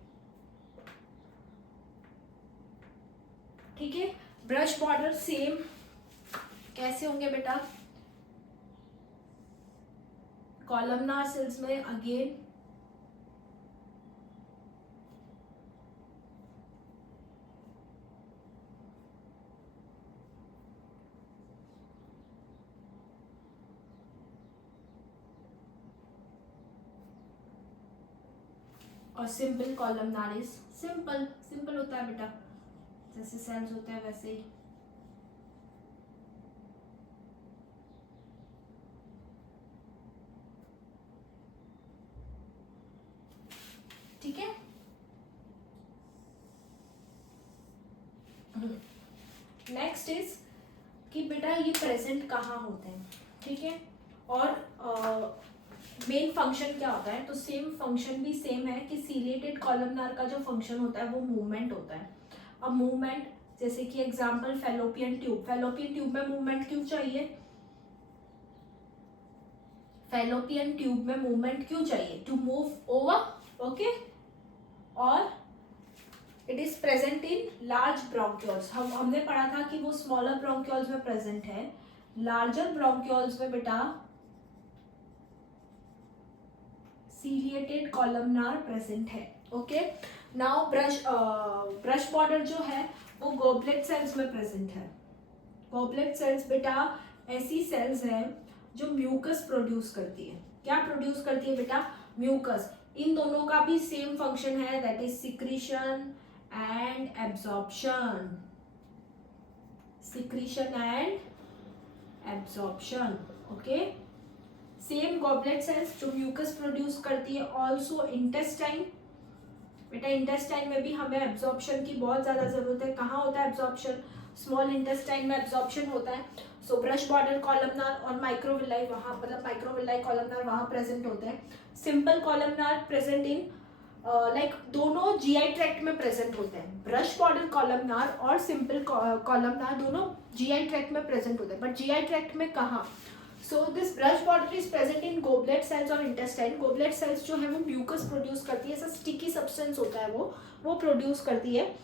ठीक है, ब्रश बॉर्डर सेम कैसे होंगे बेटा, कॉलमनार सेल्स में अगेन और simple columnar is simple, simple होता है बेटा, जैसे सेल्स होते हैं वैसे ही। ठीक है, नेक्स्ट इज कि बेटा ये प्रेजेंट कहाँ होते हैं। ठीक है, और मेन फंक्शन क्या होता है, तो सेम फंक्शन भी सेम है कि सीलिएटेड कॉलमनार का जो फंक्शन होता है वो मूवमेंट होता है। अब मूवमेंट, जैसे कि example fallopian tube, fallopian tube में मूवमेंट क्यों चाहिए, फैलोपियन ट्यूब में मूवमेंट क्यों चाहिए, टू मूव ओवर। ओके, और it is present in large bronchioles, हमने पढ़ा था कि वो स्मॉलर ब्रोंक्यूल्स में प्रेजेंट है, लार्जर ब्रोंक्यूल्स में बेटा सीलिएटेड कॉलमनार प्रेजेंट है। ओके, नाउ ब्रश बॉर्डर जो है वो गॉबलेट सेल्स में प्रेजेंट है। गॉबलेट सेल्स बेटा ऐसी सेल्स हैं जो म्यूकस प्रोड्यूस करती है। क्या प्रोड्यूस करती है बेटा, म्यूकस। इन दोनों का भी सेम फंक्शन है, that is secretion and absorption, secretion and absorption. Okay, same goblet cells जो म्यूकस प्रोड्यूस करती है, ऑल्सो इंटेस्टाइन। बेटा इंटेस्टाइन में भी हमें एब्जॉर्प्शन की बहुत ज्यादा जरूरत है। कहाँ होता है एब्जॉर्प्शन, स्मॉल इंटेस्टाइन में एब्जॉर्प्शन होता है। सो ब्रश बॉर्डर कॉलमनार और माइक्रोविलाई वहाँ, मतलब माइक्रोविलाई कॉलमनार वहाँ प्रेजेंट होते हैं। Simple columnar present in like दोनों जीआई ट्रैक्ट में प्रेजेंट होते हैं। ब्रश बॉर्डर कॉलमनार और सिंपल कॉलमनार दोनों जीआई ट्रैक्ट में प्रेजेंट होते हैं, बट जीआई ट्रैक्ट में कहाँ, so this brush border is present in goblet cells और इंटेस्टाइन। गोबलेट सेल्स जो है वो म्यूकस प्रोड्यूस करती है, ऐसा स्टिकी सब्सटेंस होता है वो प्रोड्यूस करती है।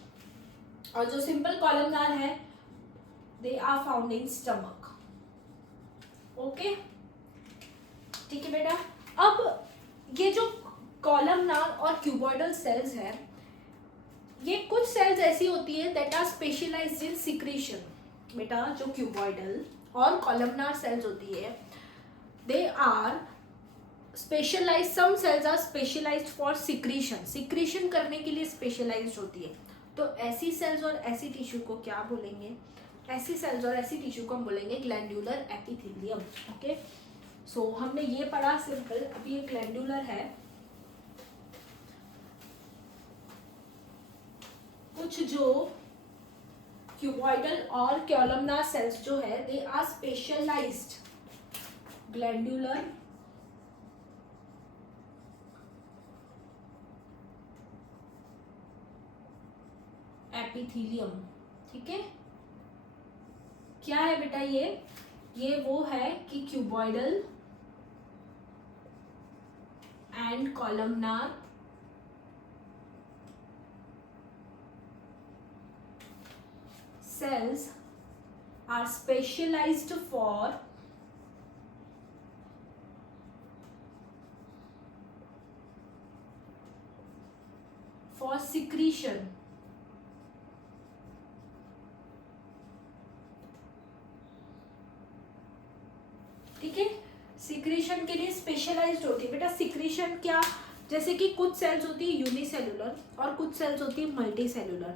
और जो सिंपल कॉलमनार है they are found in stomach. Okay, ठीक है बेटा। अब ये जो कॉलमनार और क्यूबॉइडल सेल्स है, ये कुछ सेल्स ऐसी होती है that are specialised in secretion. बेटा जो क्यूबॉइडल और कॉलमनार सेल्स होती है, they are specialised, some cells are specialised for secretion, secretion करने के लिए स्पेशलाइज्ड होती है। तो ऐसी सेल्स और ऐसी टिश्यू को क्या बोलेंगे, ऐसी सेल्स और ऐसी टिश्यू को हम बोलेंगे ग्लैंडुलर एपिथेलियम। ओके, सो हमने ये पढ़ा सिंपल, अभी ये ग्लैंडुलर है। कुछ जो क्यूबॉइडल और कॉलमनार सेल्स जो है they are specialised glandular epithelium. ठीक है, क्या है बेटा ये वो है कि cuboidal and columnar cells are specialized for for secretion. ठीक है, सिक्रीशन के लिए स्पेशलाइज्ड होती है बेटा. सिक्रीशन क्या, जैसे कि कुछ सेल्स होती है यूनिसेलुलर और कुछ सेल्स होती है मल्टी सेलुलर.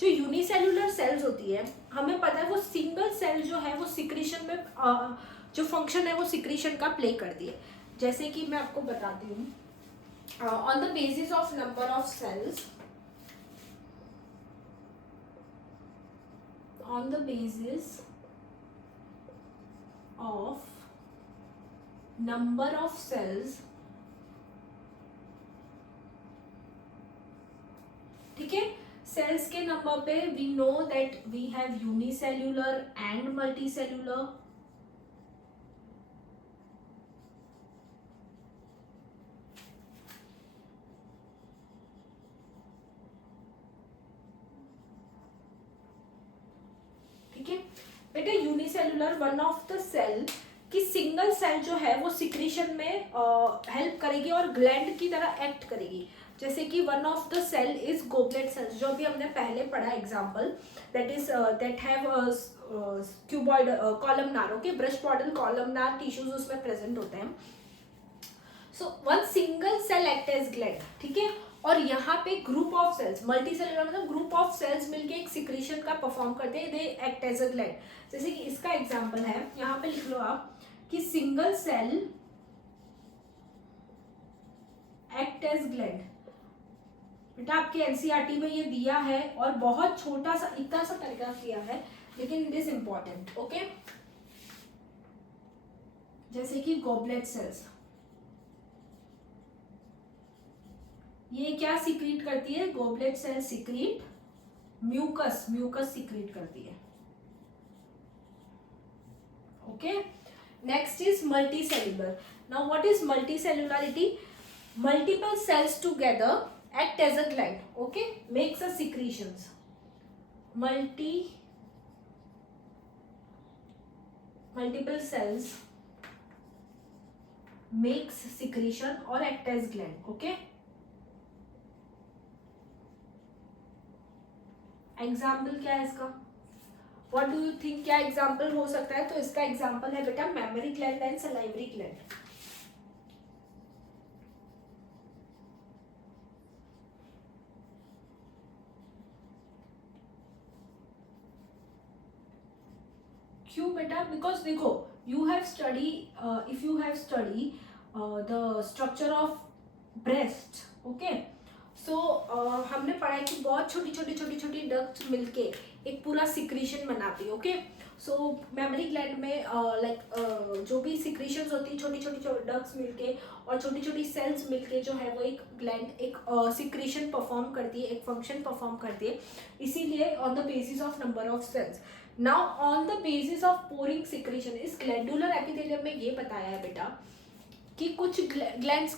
जो यूनिसेलुलर सेल्स होती है हमें पता है वो सिंगल सेल जो है वो सिक्रीशन में जो फंक्शन है वो सिक्रीशन का प्ले करती है. जैसे कि मैं आपको बताती हूँ, on the basis of number of cells, on the basis of number of cells, ठीक है, सेल्स के नंबर पे we know that we have unicellular and multicellular. ठीक है बेटा, unicellular one of the cell कि सिंगल सेल जो है वो सिक्रीशन में हेल्प करेगी और ग्लैंड की तरह एक्ट करेगी. जैसे कि one of the cell is goblet cells, जो भी हमने पहले पढ़ा example, that have cuboid columnar. Okay, brush model columnar tissues उसमें प्रेजेंट होते हैं. So one single cell act as gland. ठीक है, और यहाँ पे group of cells, multicellular मतलब ग्रुप ऑफ सेल्स मिलके एक सिक्रीशन का परफॉर्म करते हैं, they act as a gland. जैसे कि इसका एग्जांपल है, यहाँ पे लिख लो आप कि single cell act as gland. बेटा आपके एनसीईआरटी में ये दिया है और बहुत छोटा सा इतना सा पैराग्राफ दिया है, लेकिन इट इज इंपॉर्टेंट. ओके, जैसे कि गोबलेट सेल्स, ये क्या सीक्रेट करती है, goblet cell secrete mucus, mucus secrete करती है. Okay, next is multi cellular. Now what is multi cellularity? Multiple cells together act as a gland. Okay, makes a secretions. Multiple cells makes secretion or act as gland. Okay, example क्या है इसका? What do you think क्या example हो सकता है? तो इसका example है बेटा mammary gland and salivary gland. क्यों बेटा? बिकॉज देखो, you have study, if you have study the structure of breast. Okay, so हमने पढ़ा है कि बहुत छोटी छोटी छोटी छोटी डक्ट्स मिलके एक पूरा सिक्रीशन बनाती है. ओके, सो मेमोरी ग्लैंड में जो भी सिक्रीशंस होती है, छोटी छोटी डक्ट्स मिलके और छोटी छोटी सेल्स मिलके जो है वो एक ग्लैंड एक सिक्रीशन परफॉर्म करती है, एक फंक्शन परफॉर्म करती है. इसीलिए on the basis of number of cells. Now on the basis of pouring secretion, इस ग्लैंडुलर एपिथेलियम में ये बताया है बेटा कि कुछ ग्लैंड्स,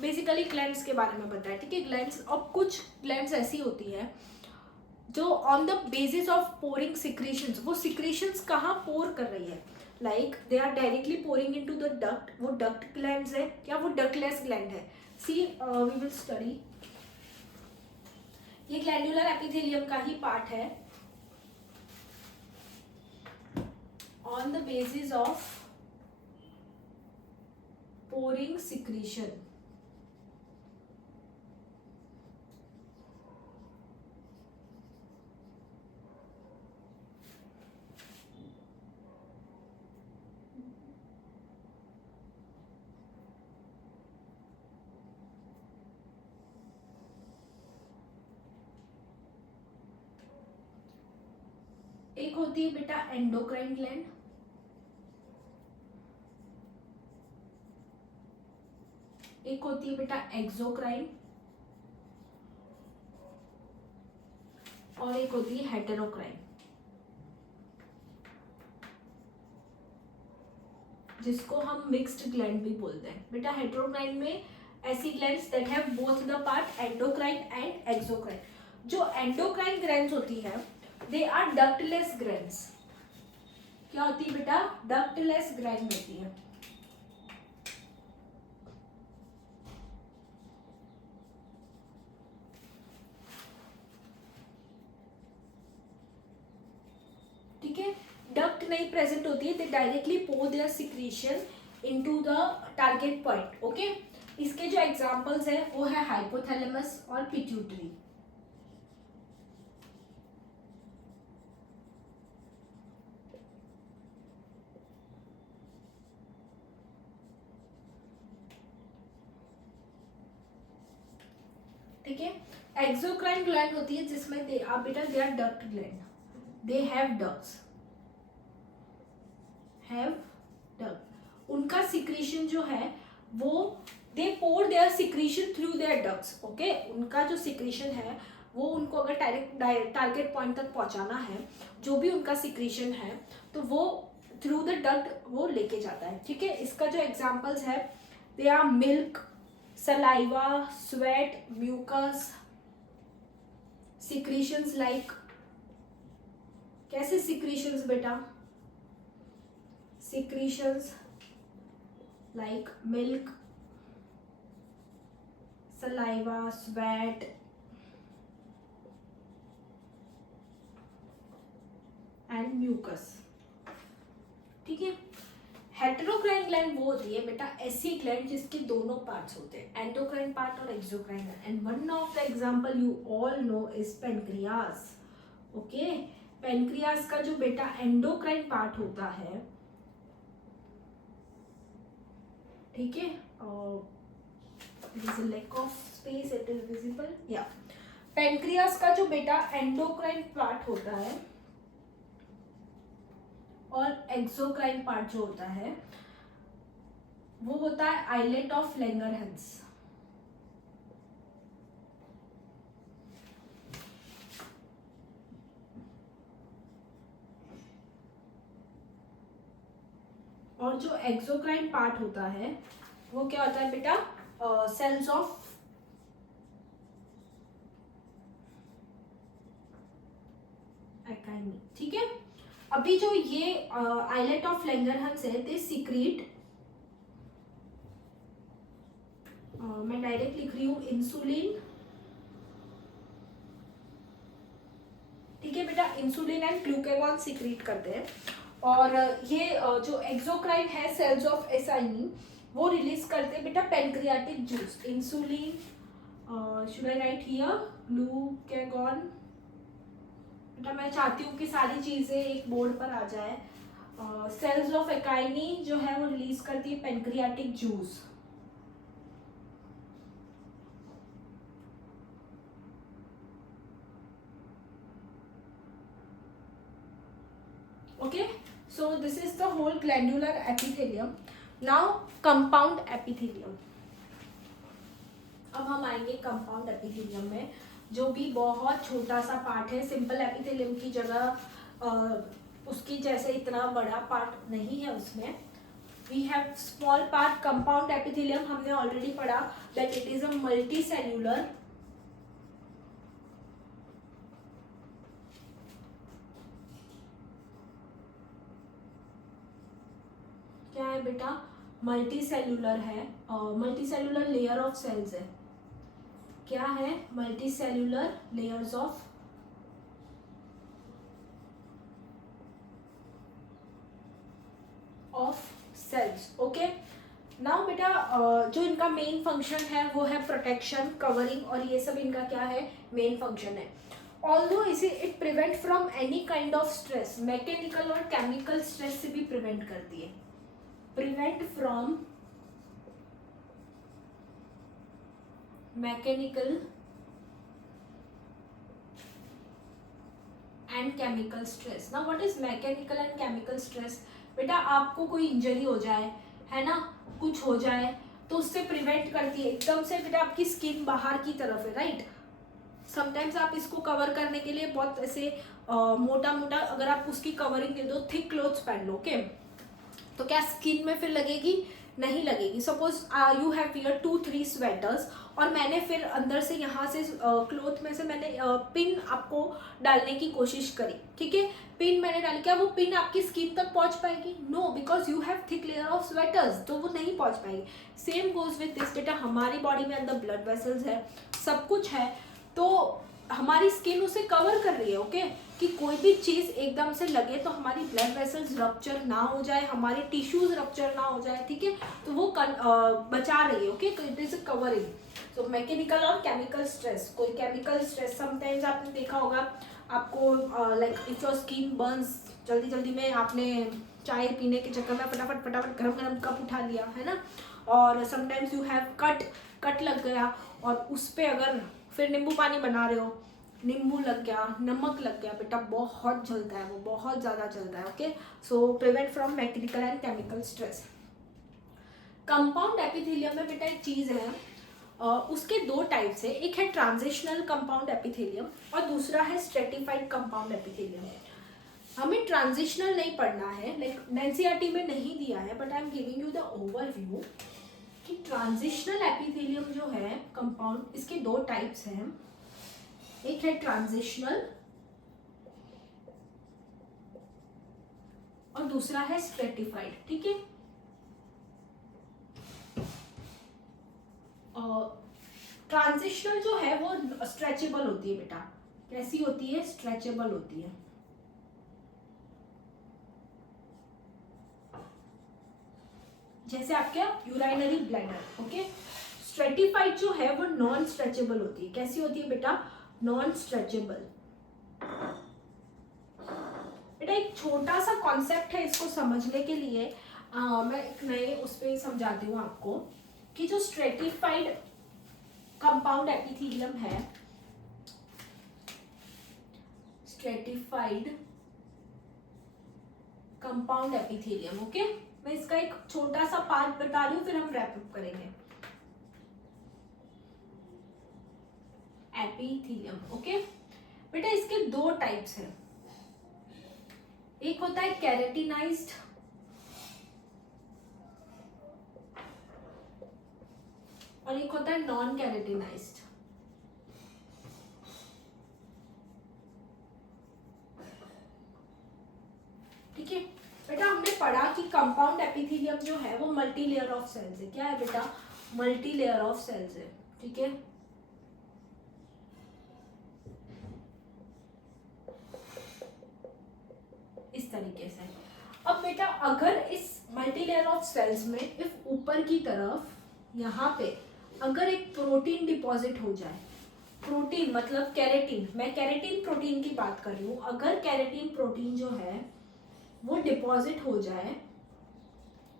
बेसिकली ग्लैंड्स के बारे में बताया. ठीक है, ग्लैंड्स, और कुछ ग्लैंड्स ऐसी होती है जो on the basis of pouring secretions, वो सिक्रीशंस कहाँ पोर कर रही है, like they are directly pouring into the duct. वो डक्ट ग्लैंड्स है या वो डक्टलेस ग्लैंड है? See we will study. ये ग्लैंडुलर एपिथेलियम का ही पार्ट है. On the basis of pouring secretion, एक होती है बेटा एंडोक्राइन ग्लैंड, एक होती है बेटा एक्सोक्राइन, और एक होती है हेटेरोक्राइन, जिसको हम मिक्स्ड ग्लैंड भी बोलते हैं. बेटा हेटेरोक्राइन में ऐसी glands that have both the part endocrine and exocrine. जो एंडोक्राइन ग्लैंड्स होती है दे आर डक्टलेस ग्लैंड्स. क्या होती है बेटा? डक्टलेस ग्लैंड होती है. नहीं प्रेजेंट होती है, they directly pour their secretion into the target point. Okay, इसके जो एग्जांपल्स है वो है हाइपोथैलेमस और पिट्यूटरी। ठीक है, एक्सोक्राइन ग्लैंड होती है जिसमें आप बेटा they are duct gland, they have ducts, have duct. उनका सिक्रीशन जो है वो they pour their secretion through their ducts. Okay, उनका जो सिक्रीशन है वो उनको अगर डायरेक्ट टारगेट पॉइंट तक पहुंचाना है, जो भी उनका सिक्रीशन है तो वो थ्रू द डक्ट वो लेके जाता है। ठीक है, इसका जो एग्जांपल्स है they are milk, saliva, sweat, mucus, secretions like, कैसे सिक्रीशंस बेटा, secretions like milk, saliva, sweat and mucus. ठीक है, हेटेरोक्राइन ग्लैंड वो होती है बेटा ऐसी ग्लैंड जिसके दोनों पार्ट्स होते हैं, एंडोक्राइन पार्ट और exocrine, and one of the example you all know is pancreas. Okay, pancreas का जो बेटा एंडोक्राइन पार्ट होता है, ठीक है, it is a lack of space, it is visible, या पेनक्रियास का जो बेटा एंडोक्राइन पार्ट होता है और एक्सोक्राइन पार्ट जो होता है वो होता है आइलेट ऑफ लैंगरहंस। और जो एक्सोक्राइन पार्ट होता है वो क्या होता है बेटा, सेल्स ऑफ एकाइनी। ठीक है, अभी जो ये आइलेट ऑफ लैंगरहंस है दे सीक्रेट, मैं डायरेक्ट लिख रही हूँ इंसुलिन। ठीक है बेटा, इंसुलिन एंड ग्लूकागॉन सीक्रेट करते हैं, और ये जो एक्सोक्राइन है सेल्स ऑफ एसाइनी वो रिलीज करते हैं बेटा pancreatic juice, insulin, should I right here glucagon. बेटा मैं चाहती हूँ कि सारी चीजें एक बोर्ड पर आ जाए। सेल्स ऑफ एकाइनी जो है वो रिलीज करती है pancreatic juice. Okay, so this is the whole glandular epithelium. Now compound epithelium. अब हम आएंगे कंपाउंड एपिथेलियम में, जो भी बहुत छोटा सा पार्ट है, सिंपल एपिथेलियम की जगह उसकी जैसे इतना बड़ा पार्ट नहीं है उसमें। We have small part compound epithelium, हमने ऑलरेडी पढ़ा that it is a multicellular, क्या है बेटा, मल्टी सेल्यूलर है, multicellular layer of cells है। क्या है, multicellular layers of cells. Okay, now बेटा जो इनका मेन फंक्शन है वो है प्रोटेक्शन, कवरिंग, और ये सब इनका क्या है, मेन फंक्शन है। ऑल्दो इसे it prevent from any kind of stress, mechanical और केमिकल स्ट्रेस से भी प्रिवेंट करती है, prevent from mechanical and chemical stress. ना what is mechanical and chemical stress, बेटा आपको कोई इंजरी हो जाए, है ना, कुछ हो जाए तो उससे प्रिवेंट करती है। एकदम से बेटा आपकी स्किन बाहर की तरफ है, राइट, समटाइम्स आप इसको कवर करने के लिए बहुत ऐसे मोटा मोटा अगर आप उसकी कवरिंग दे दो, थिक क्लोथ्स पहन लो, ओके, तो क्या स्किन में फिर लगेगी, नहीं लगेगी। Suppose you have wear 2-3 sweaters और मैंने फिर अंदर से यहाँ से क्लोथ में से मैंने पिन आपको डालने की कोशिश करी, ठीक है, पिन मैंने डाली, क्या वो पिन आपकी स्किन तक पहुँच पाएगी? No, because you have thick layer of sweaters, तो वो नहीं पहुँच पाएगी। सेम गोज विथ दिस बेटा, हमारी बॉडी में अंदर ब्लड वेसल्स है, सब कुछ है, तो हमारी स्किन उसे कवर कर रही है, ओके, कि कोई भी चीज़ एकदम से लगे तो हमारी ब्लड वेसल्स रप्चर ना हो जाए, हमारे टिश्यूज रप्चर ना हो जाए, ठीक है, तो वो बचा रही है, okay, it is covering. So mechanical और केमिकल स्ट्रेस, कोई केमिकल स्ट्रेस समटाइम्स आपने देखा होगा, आपको like if your skin Burns, जल्दी जल्दी में आपने चाय पीने के चक्कर में फटाफट फटाफट गरम गरम कप उठा लिया है ना, और समटाइम्स यू हैव कट लग गया, और उस पर अगर फिर नींबू पानी बना रहे हो, नींबू लग गया, नमक लग गया, बेटा बहुत जलता है, वो बहुत ज़्यादा जलता है, okay. So prevent from mechanical and chemical stress. Compound epithelium में बेटा एक चीज़ है, उसके दो टाइप्स है, एक है ट्रांजिशनल कंपाउंड एपिथेलियम और दूसरा है स्ट्रेटिफाइड कंपाउंड एपिथेलियम। हमें ट्रांजिशनल नहीं पढ़ना है, लाइक एनसीईआरटी में नहीं दिया है, but I am giving you the overview कि ट्रांजिशनल एपिथेलियम जो है कंपाउंड, इसके दो टाइप्स हैं, एक है ट्रांजिशनल और दूसरा है स्ट्रेटिफाइड, ठीक है। ट्रांजिशनल जो है वो स्ट्रेचेबल होती है बेटा, कैसी होती है, स्ट्रेचेबल होती है, जैसे आपके यूराइनरी ब्लैडर, ओके। स्ट्रेटिफाइड जो है वो नॉन स्ट्रेचेबल होती है, कैसी होती है बेटा, नॉन स्ट्रेचेबल। बेटा एक छोटा सा कॉन्सेप्ट है, इसको समझने के लिए मैं एक नए उस पर समझाती हूँ आपको कि जो स्ट्रेटिफाइड कंपाउंड एपिथेलियम है, स्ट्रेटिफाइड कंपाउंड एपिथेलियम, ओके, मैं इसका एक छोटा सा पार्ट बता रही हूँ, फिर हम रैप अप करेंगे। एपिथेलियम, ओके बेटा, इसके दो टाइप्स हैं, एक होता है केराटिनाइज्ड और एक होता है नॉन केराटिनाइज्ड। ठीक है बेटा, हमने पढ़ा कि कंपाउंड एपिथेलियम जो है वो मल्टी लेयर ऑफ सेल्स है, क्या है बेटा, मल्टी लेयर ऑफ सेल्स है, ठीक है। इस तरीके से। अब बेटा अगर इस मल्टी लेयर ऑफ सेल्स में इफ ऊपर की तरफ यहाँ पे अगर एक प्रोटीन डिपॉजिट हो जाए, प्रोटीन मतलब कैरेटिन, मैं कैरेटिन प्रोटीन की बात कर रही हूँ, अगर कैरेटिन प्रोटीन जो है वो डिपॉजिट हो जाए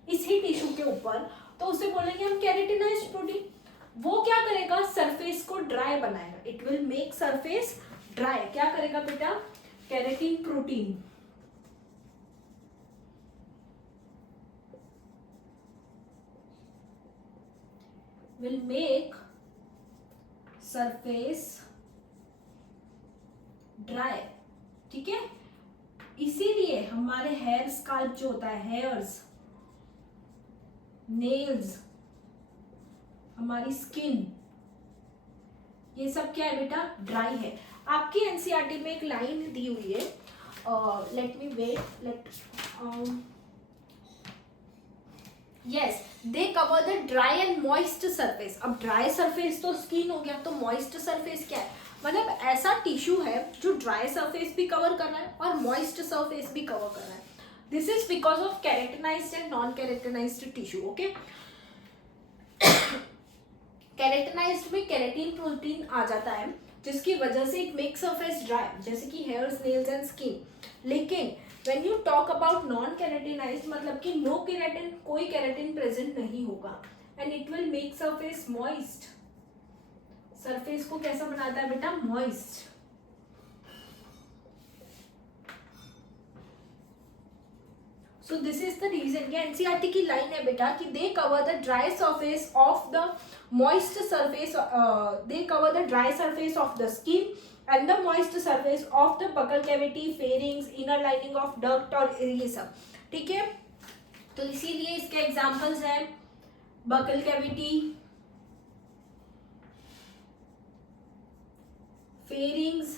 इसी टिश्यू के ऊपर, तो उसे बोलेंगे हम कैरेटिनाइज्ड प्रोटीन। वो क्या करेगा, सरफेस को ड्राई बनाएगा, it will make surface dry. क्या करेगा बेटा, keratin protein will make surface dry, ठीक है। इसीलिए हमारे हेयर स्काल्प जो होता है, हेयर्स, नेल्स, हमारी स्किन, ये सब क्या है बेटा, ड्राई है। आपकी एनसीईआरटी में एक लाइन दी हुई है, let me wait, yes, they cover the dry and moist surface. अब ड्राई सरफेस तो स्किन हो गया, तो मॉइस्ट सरफेस क्या है, मतलब ऐसा टिश्यू है जो ड्राई सरफेस भी कवर कर रहा है और मॉइस्ट सरफेस भी कवर कर रहा है। This is because of keratinised and non keratinised tissue, okay. Keratinised में कैरेटिन प्रोटीन आ जाता है, जिसकी वजह से इट मेक सरफेस ड्राई, जैसे कि हेयर्स, नेल्स एंड स्किन। लेकिन when you talk about non keratinized, मतलब कि no keratin, कोई keratin present नहीं होगा, and it will make surface moist। Surface को कैसा बनाता है बेटा, moist। so this is the reason, ये एनसीईआरटी की लाइन है बेटा कि they cover the dry surface of the moist surface, they cover the dry surface of the skin and the moist surface of the buccal cavity, pharynx, inner lining of duct और ये सब, ठीक है। तो इसीलिए इसके एग्जांपल्स हैं buccal cavity, pharynx,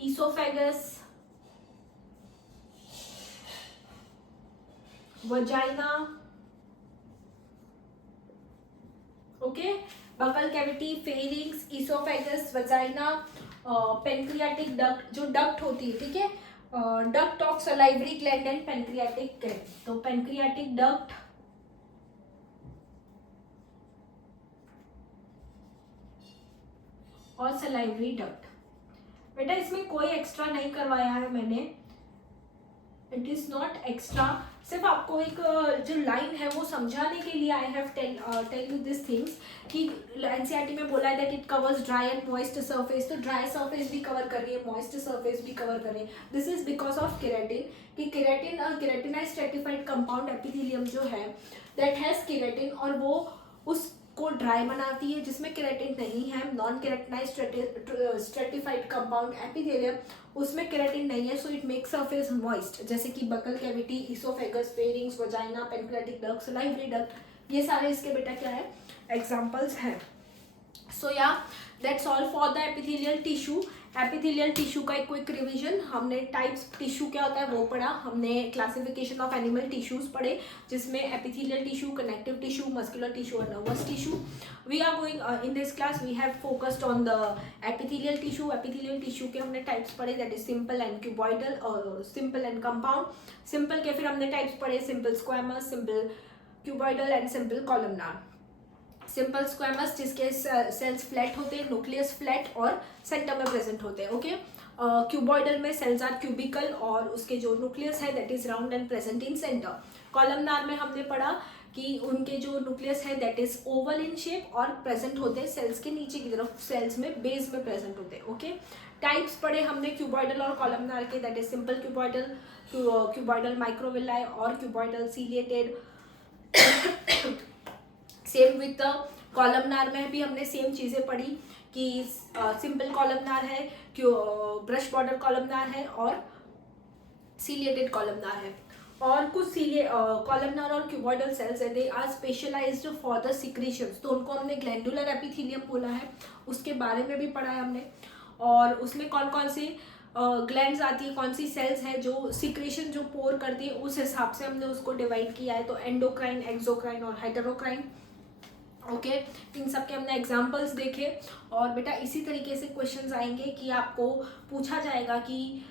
esophagus, vagina, okay. Buccal buccal cavity, pharynx, oesophagus, vagina, pancreatic duct, जो डक्ट होती है, ठीक है, duct of salivary gland and pancreatic gland. तो पेनक्रियाटिक डक्ट और सलाइवरी डक्ट। बेटा इसमें कोई एक्स्ट्रा नहीं करवाया है मैंने, इट इज नॉट एक्स्ट्रा, सिर्फ आपको एक जो लाइन है वो समझाने के लिए I have tell you this things कि एनसीईआरटी में बोला है that it covers dry and moist surface, तो ड्राई सरफेस भी कवर कर रही है, मॉइस्ट सरफेस भी कवर कर रही है। This is because of keratin, कि केराटिन केराटिनाइज स्ट्रेटिफाइड कंपाउंड एपिथेलियम जो है दैट हैज केराटिन, और वो उसको ड्राई बनाती है, जिसमें केराटिन नहीं है, नॉन केराटिनाइज स्ट्रेटिफाइड कंपाउंड एपिथेलियम उसमें केराटिन नहीं है, so it makes surface moist, जैसे कि buccal cavity, oesophagus, pharynx, vagina, pancreatic duct, salivary duct, ये सारे इसके बेटा क्या है, एग्जांपल्स हैं। सो या that's all for the epithelial tissue. Epithelial tissue का एक क्विक रिवीजन, हमने टाइप्स टिश्यू क्या होता है वो पढ़ा, हमने क्लासिफिकेशन ऑफ एनिमल टिश्यूज पढ़े, जिसमें epithelial tissue, connective tissue, muscular tissue और nervous tissue. We are going in this class we have focused on the epithelial tissue. Epithelial tissue के हमने टाइप्स पढ़े, that is simple and cuboidal और simple and compound. Simple के फिर हमने types पढ़े, simple squamous, simple cuboidal and simple columnar. Simple squamous जिसके cells flat होते हैं, न्यूक्लियस फ्लैट और सेंटर में प्रेजेंट होते हैं, ओके। क्यूबॉइडल में सेल्स आर क्यूबिकल और उसके जो न्यूक्लियस है that is round and present in centre. Columnar में हमने पढ़ा कि उनके जो न्यूक्लियस है that is oval in shape और प्रेजेंट होते हैं सेल्स के नीचे की तरफ, सेल्स में बेस में प्रेजेंट होते हैं, ओके। टाइप्स पढ़े हमने क्यूबॉइडल और कॉलमनार के, that is simple cuboidal, cuboidal microvilli और cuboidal ciliated. Same with the columnar में भी हमने सेम चीज़ें पढ़ी कि सिंपल कॉलमनार है, क्यों ब्रश बॉर्डर कॉलमनार है और सीलिएटेड कॉलमनार है। और कुछ कॉलमनार और क्यूबॉइडल सेल्स है, they are specialised for the secretions, तो उनको हमने ग्लैंडुलर एपिथेलियम बोला है, उसके बारे में भी पढ़ा है हमने। और उसमें कौन कौन सी ग्लैंड्स आती है, कौन सी सेल्स है जो सिक्रेशन जो पोर करती है, उस हिसाब से हमने उसको डिवाइड किया है, तो एंडोक्राइन, एक्सोक्राइन और हेटेरोक्राइन, ओके। इन सब के हमने एग्जांपल्स देखे। और बेटा इसी तरीके से क्वेश्चंस आएंगे कि आपको पूछा जाएगा कि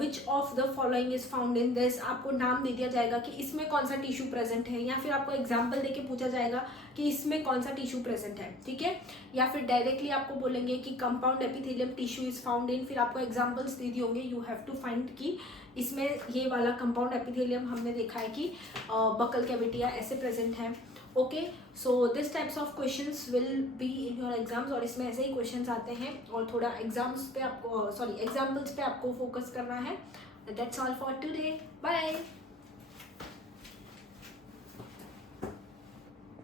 which of the following is found in this, आपको नाम दे दिया जाएगा कि इसमें कौन सा टिश्यू प्रेजेंट है, या फिर आपको एग्जांपल देके पूछा जाएगा कि इसमें कौन सा टिश्यू प्रेजेंट है, ठीक है। या फिर डायरेक्टली आपको बोलेंगे कि compound epithelium tissue is found in, फिर आपको एग्जाम्पल्स दे दिए होंगे, यू हैव टू फाइंड कि इसमें ये वाला कंपाउंड एपिथेलियम हमने देखा है कि बकल कैविटिया ऐसे प्रेजेंट है, okay. So this types of questions will be in your exams, और इसमें ऐसे ही क्वेश्चंस आते हैं और थोड़ा एग्जाम्स पे आपको एग्जाम्पल्स पे आपको फोकस करना है। That's all for today, bye.